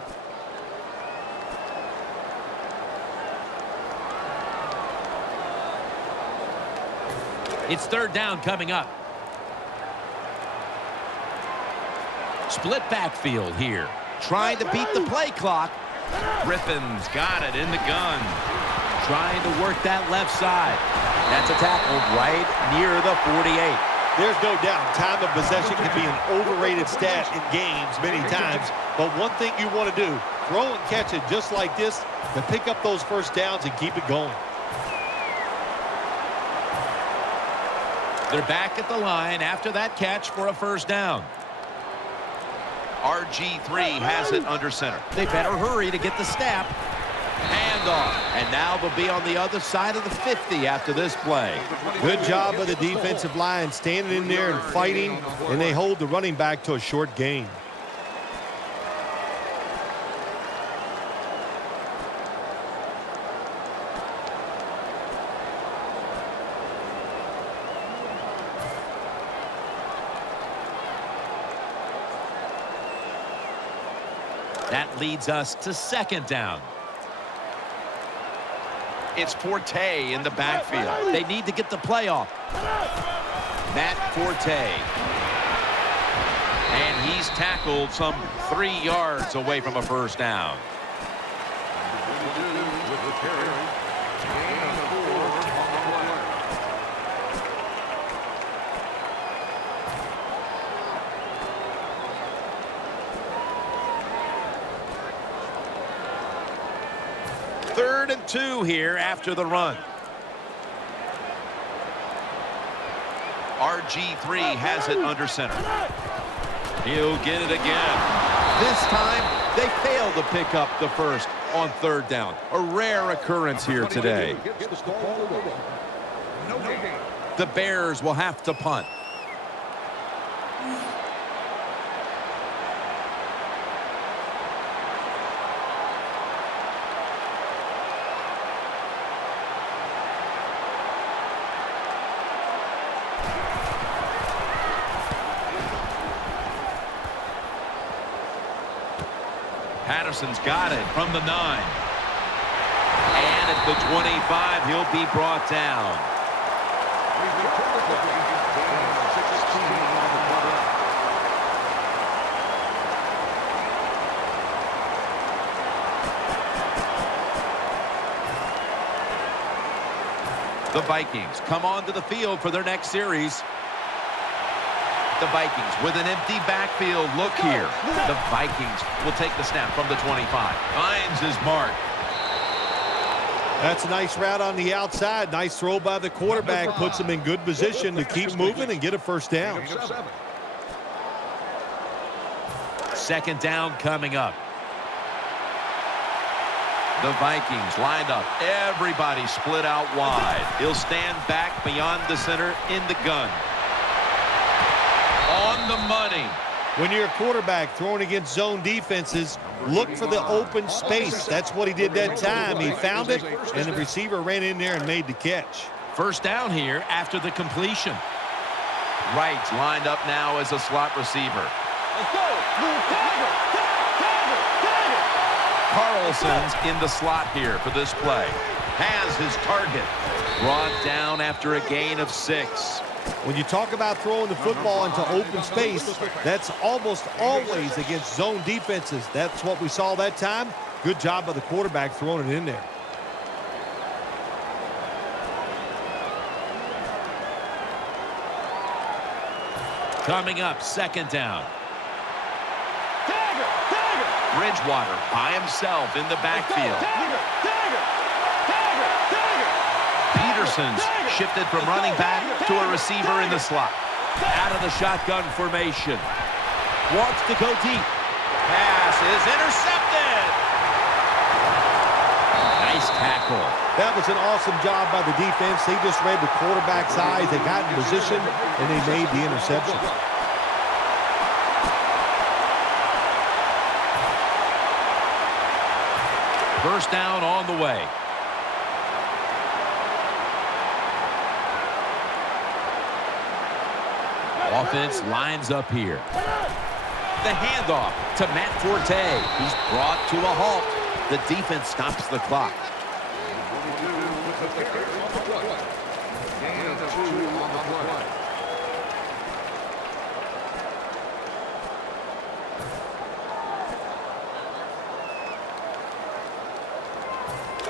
It's 3rd down coming up. Split backfield here. Trying to beat the play clock. Griffin's got it in the gun. Trying to work that left side. That's a tackle right near the 48. There's no doubt time of possession can be an overrated stat in games many times, but one thing you want to do, throw and catch it just like this to pick up those first downs and keep it going. They're back at the line after that catch for a 1st down. RG3 has it under center. They better hurry to get the snap. Handoff. And now they'll be on the other side of the 50 after this play. Good job of the defensive line standing in there and fighting, and they hold the running back to a short gain. That leads us to 2nd down. It's Forte in the backfield. They need to get the play off. Matt Forte. And he's tackled some 3 yards away from a 1st down. Third and 2 here after the run. RG3 has it under center. He'll get it again. This time, they fail to pick up the first on 3rd down. A rare occurrence here today. The Bears will have to punt. Patterson's got it from the 9. And at the 25, he'll be brought down. The Vikings come onto the field for their next series. The Vikings with an empty backfield look here. The Vikings will take the snap from the 25. Finds his mark. That's a nice route on the outside. Nice throw by the quarterback. Puts him in good position to keep moving and get a 1st down. 2nd down coming up. The Vikings lined up. Everybody split out wide. He'll stand back beyond the center in the gun. On the money. When you're a quarterback throwing against zone defenses, look for the open space. That's what he did that time. He found it, and the receiver ran in there and made the catch. 1st down here after the completion. Wright's lined up now as a slot receiver. Carlson's in the slot here for this play. Has his target. Brought down after a gain of 6. When you talk about throwing the football into open space, that's almost always against zone defenses. That's what we saw that time. Good job by the quarterback throwing it in there. Coming up, 2nd down. Bridgewater by himself in the backfield. Peterson's shifted from running back to a receiver in the slot. Out of the shotgun formation. Wants to go deep. Pass is intercepted. tackle. That was an awesome job by the defense. They just read the quarterback's eyes. They got in position, and they made the interception. First down on the way. Offense lines up here. The handoff to Matt Forte. He's brought to a halt. The defense stops the clock. Gain of 2 on the play.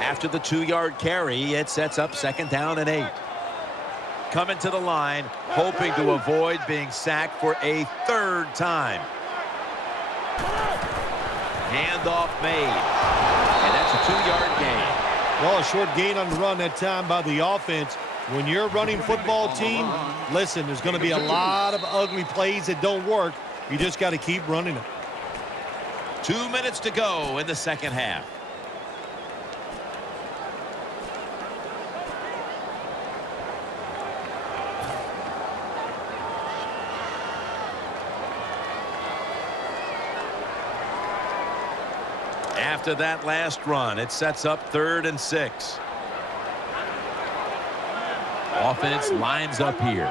After the 2-yard carry, it sets up second down and 8. Coming to the line, hoping to avoid being sacked for a 3rd time. Handoff made. And that's a 2-yard gain. Well, a short gain on the run that time by the offense. When you're a running football team, listen, there's going to be a lot of ugly plays that don't work. You just got to keep running them. 2 minutes to go in the second half. After that last run, it sets up 3rd and 6. Offense lines up here.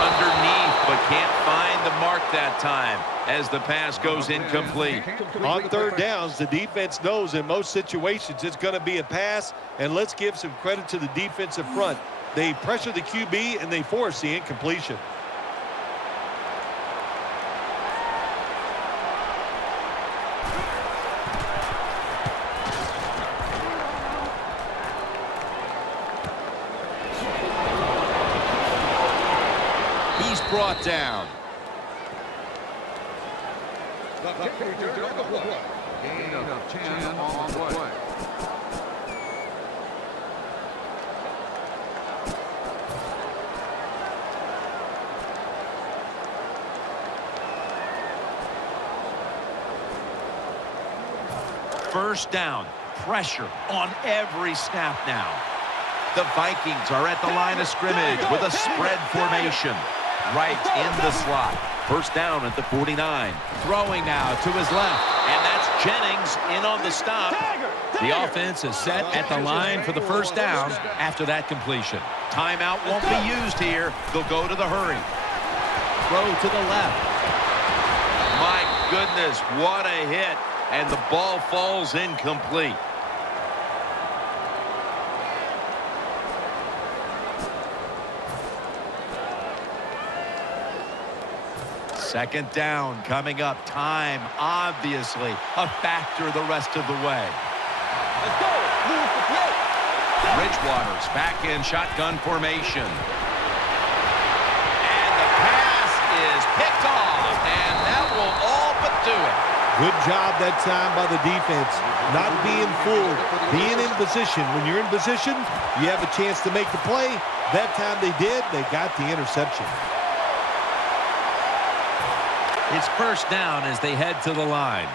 Underneath, but can't find the mark that time as the pass goes incomplete. On 3rd downs, the defense knows in most situations it's going to be a pass, and let's give some credit to the defensive front. They pressure the QB, and they force the incompletion. Brought down. Gain of 10 on the play. First down. Pressure on every snap now. The Vikings are at the line of scrimmage with a spread formation. Right in the slot. First down at the 49. Throwing now to his left. And that's Jennings in on the stop. The offense is set at the line for the first down after that completion. Timeout won't be used here. They'll go to the hurry. Throw to the left. My goodness, what a hit. And the ball falls incomplete. Second down coming up. Time, obviously, a factor the rest of the way. Let's go. Move the play. Bridgewater's back in shotgun formation. And the pass is picked off, and that will all but do it. Good job that time by the defense. Not being fooled, being in position. When you're in position, you have a chance to make the play. That time they did. They got the interception. It's first down as they head to the line.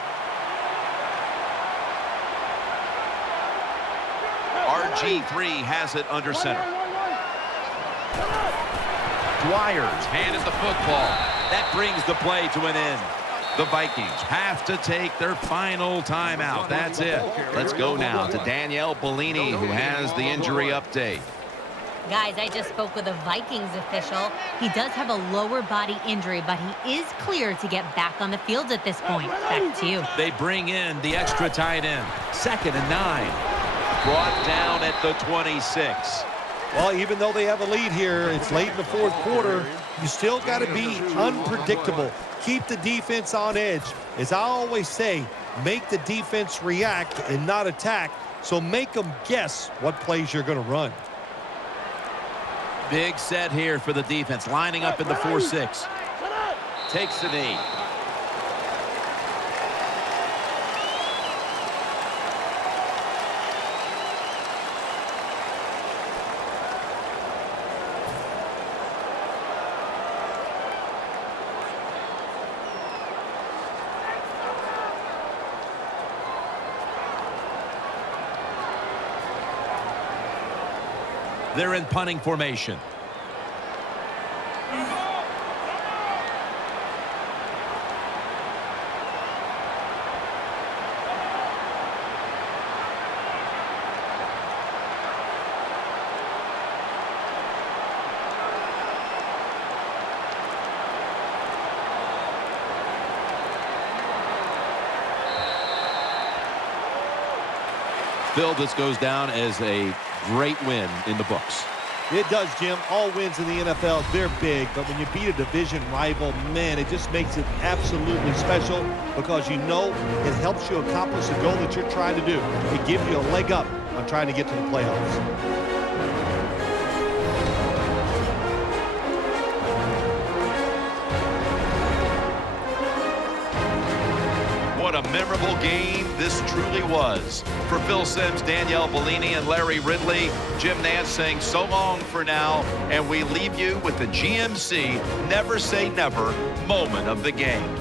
RG3 has it under center. Dwyer's handed the football. That brings the play to an end. The Vikings have to take their final timeout. That's it. Let's go now to Danielle Bellini, who has the injury update. Guys, I just spoke with a Vikings official. He does have a lower body injury, but he is clear to get back on the field at this point. Back to you. They bring in the extra tight end. 2nd and 9. Brought down at the 26. Well, even though they have a lead here, it's late in the 4th quarter. You still got to be unpredictable. Keep the defense on edge. As I always say, make the defense react and not attack. So make them guess what plays you're going to run. Big set here for the defense, lining up in the 4-6. Takes the knee. They're in punting formation. Phil, this goes down as a great win in the books. It does, Jim. All wins in the NFL, they're big, but when you beat a division rival, man, it just makes it absolutely special because you know it helps you accomplish the goal that you're trying to do. It gives you a leg up on trying to get to the playoffs. What a memorable game this truly was. For Phil Simms, Danielle Bellini, and Larry Ridley, Jim Nance saying so long for now, and we leave you with the GMC Never Say Never moment of the game.